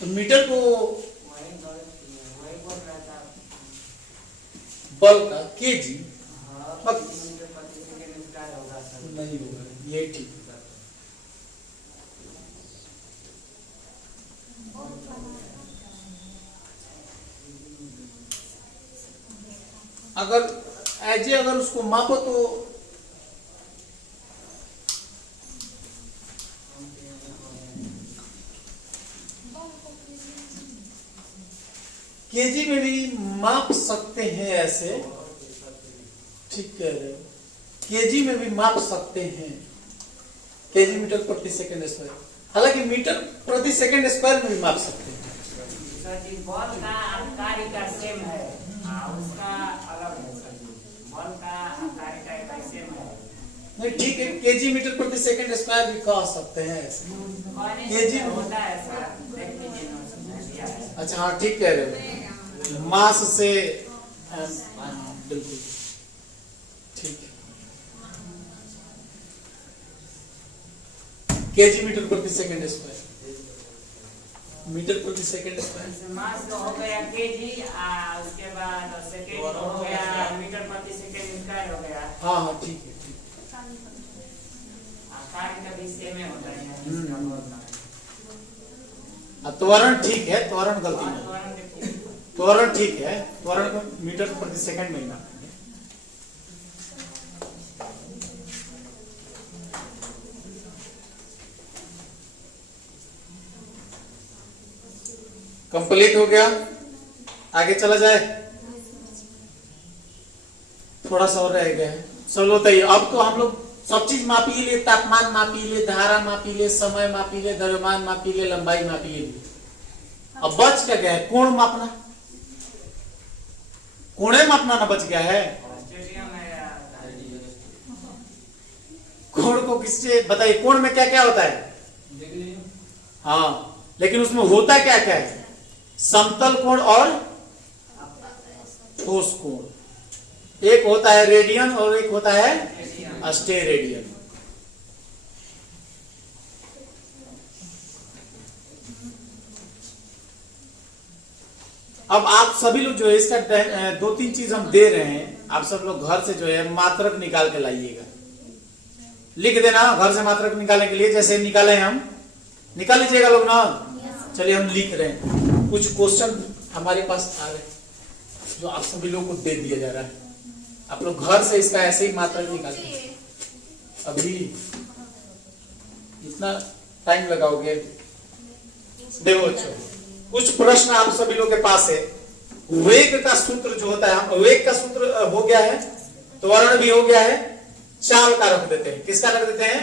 तो मीटर को बल का केजी नहीं होगा, ये ठीक है। अगर उसको मापो तो केजी में भी माप सकते हैं, ऐसे ठीक कह रहे हो, केजी में भी माप सकते हैं, केजी मीटर प्रति सेकंड स्क्वायर। हालांकि मीटर प्रति सेकंड स्क्वायर में भी माप सकते हैं। बल का कार्य का सेम है, उसका अलग है सर जी। बल का कार्य का सेम है। नहीं ठीक है, केजी मीटर प्रति सेकंड स्क्वायर भी कह सकते हैं ऐसे। केजी होता है सर, देख लीजिए। अच्छा हाँ ठीक कह रहे हो, मास से बिल्कुल ठीक है। केजी मीटर प्रति सेकंड स्क्वायर, मीटर प्रति सेकंड स्क्वायर, मास तो हो गया केजी, उसके बाद सेकंड हो गया मीटर प्रति सेकंड स्क्वायर हो गया। हाँ हाँ ठीक है, ठीक कार्य का भी सेम होता है। त्वरण ठीक है, त्वरण गलती नहीं, त्वरण ठीक है, त्वरण को मीटर प्रति सेकंड में ही मापेंगे। कंप्लीट हो गया, आगे चला जाए, थोड़ा सा और रह गया है। चलो बताइए, अब तो हम लोग सब चीज मापी ले, तापमान मापी ले, धारा मापी ले, समय मापी ले, द्रव्यमान मापी ले, लंबाई मापी ले। अब बच क्या गया है, कोण मापना, कोणे मापना ना बच गया है। कोण को किससे बताइए, कोण में क्या क्या होता है? हाँ, लेकिन उसमें होता क्या क्या है? समतल कोण और ठोस कोण। एक होता है रेडियन और एक होता है स्टेरेडियन। अब आप सभी लोग जो है इसका 2-3 चीज हम दे रहे हैं, आप सब लोग घर से जो है मात्रक निकाल के लाइएगा, लिख देना घर से मात्रक निकालने के लिए। जैसे निकाले हम, निकाल लीजिएगा लोग ना। चलिए हम लिख रहे हैं, कुछ क्वेश्चन हमारे पास आ रहे हैं जो आप सभी लोग को दे दिया जा रहा है। आप लोग घर से इसका ऐसे ही मात्रक निकालिए। अभी इतना टाइम लगाओगे? देखो अच्छा, कुछ प्रश्न आप सभी लोग के पास है। वेग का सूत्र जो होता है, वेग का सूत्र हो गया है, त्वरण भी हो गया है, चाल का रख देते हैं। किसका रख देते हैं?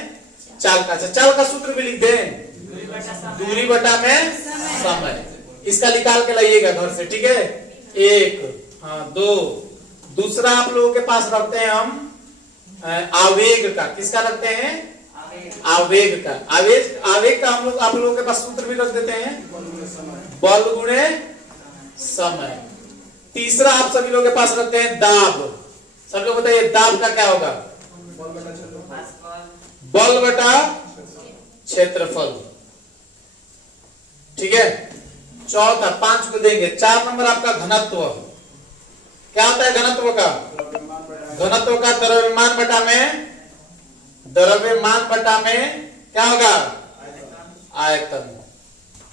चाल का। चाल का सूत्र भी लिख दें, दूरी बटा में समय। इसका निकाल के लाइएगा घर से, ठीक है? 1, हाँ 2। दूसरा आप लोगों के पास रखते हैं हम आवेग का। किसका रखते हैं? आवेग का। आवेग का हम लोग आप लोगों के पास सूत्र भी रख देते हैं, बल गुणे समय। तीसरा आप सभी लोग के पास रखते हैं दाब। सब लोग बताइए दाब का क्या होगा? बल बटा क्षेत्रफल, ठीक है? चौथा 5 को देंगे। 4 नंबर आपका घनत्व। क्या होता है घनत्व का? घनत्व का द्रव्यमान बटा में क्या होगा? आयतन।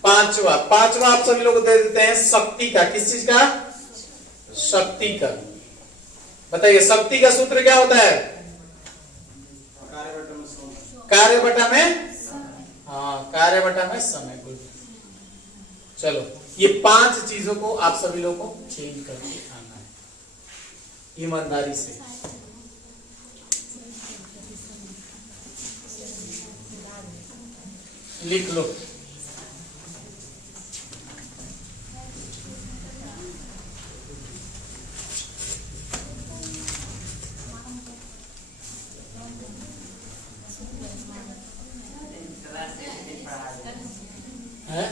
पांचवा आप सभी लोग दे देते हैं शक्ति का। किस चीज का? शक्ति का। बताइए शक्ति का सूत्र क्या होता है? कार्य बटा में, हाँ कार्य बटा में समय। चलो ये 5 चीजों को आप सभी लोग को चेंज करके आना है ईमानदारी से। लिख लो। है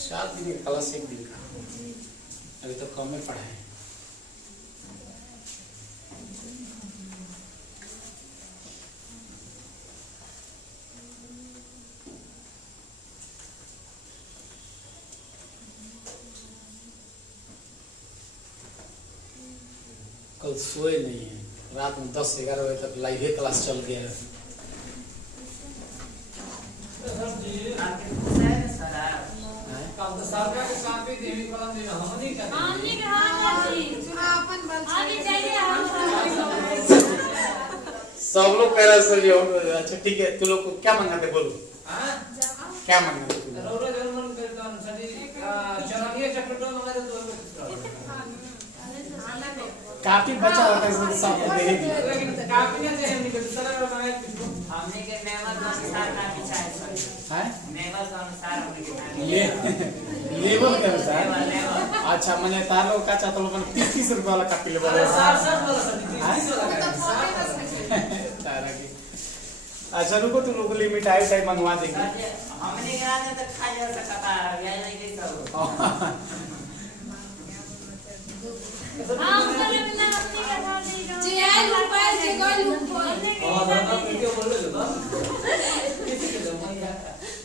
4 दिन का क्लास 1 दिन का, अभी तो कम में पढ़ा है। कल सोए नहीं है, रात में 10-11 बजे तक लाइव ही क्लास चल गया है। सब लोग कह रहे सर। अच्छा ठीक है, तू लोग को क्या मांगा थे बोलो? क्या मांगा थे? काफी बचा होता है सब दे दी। हमने के लेवल के अनुसार काफी चाहिए सर। हैं? लेवल के अनुसार हमने लेवल के अनुसार। अच्छा मैंने तार लोग का चाहता लोग 30 रुपए वाला कापी ले बोले। तारा की। अच्छा रुको, तुम लोग के लिए मिठाई मंगवा देंगे। हमने के आज तक खा जा सकता है, या नहीं सब।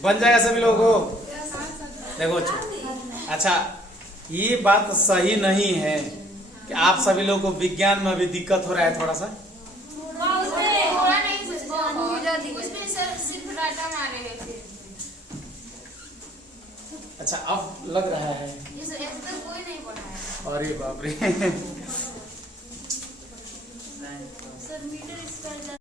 बन जाएगा सभी लोगों को। देखो अच्छा ये बात सही नहीं है कि आप सभी लोगों को विज्ञान में अभी दिक्कत हो रहा है थोड़ा सा। अच्छा अब लग रहा है। अरे बाप रे।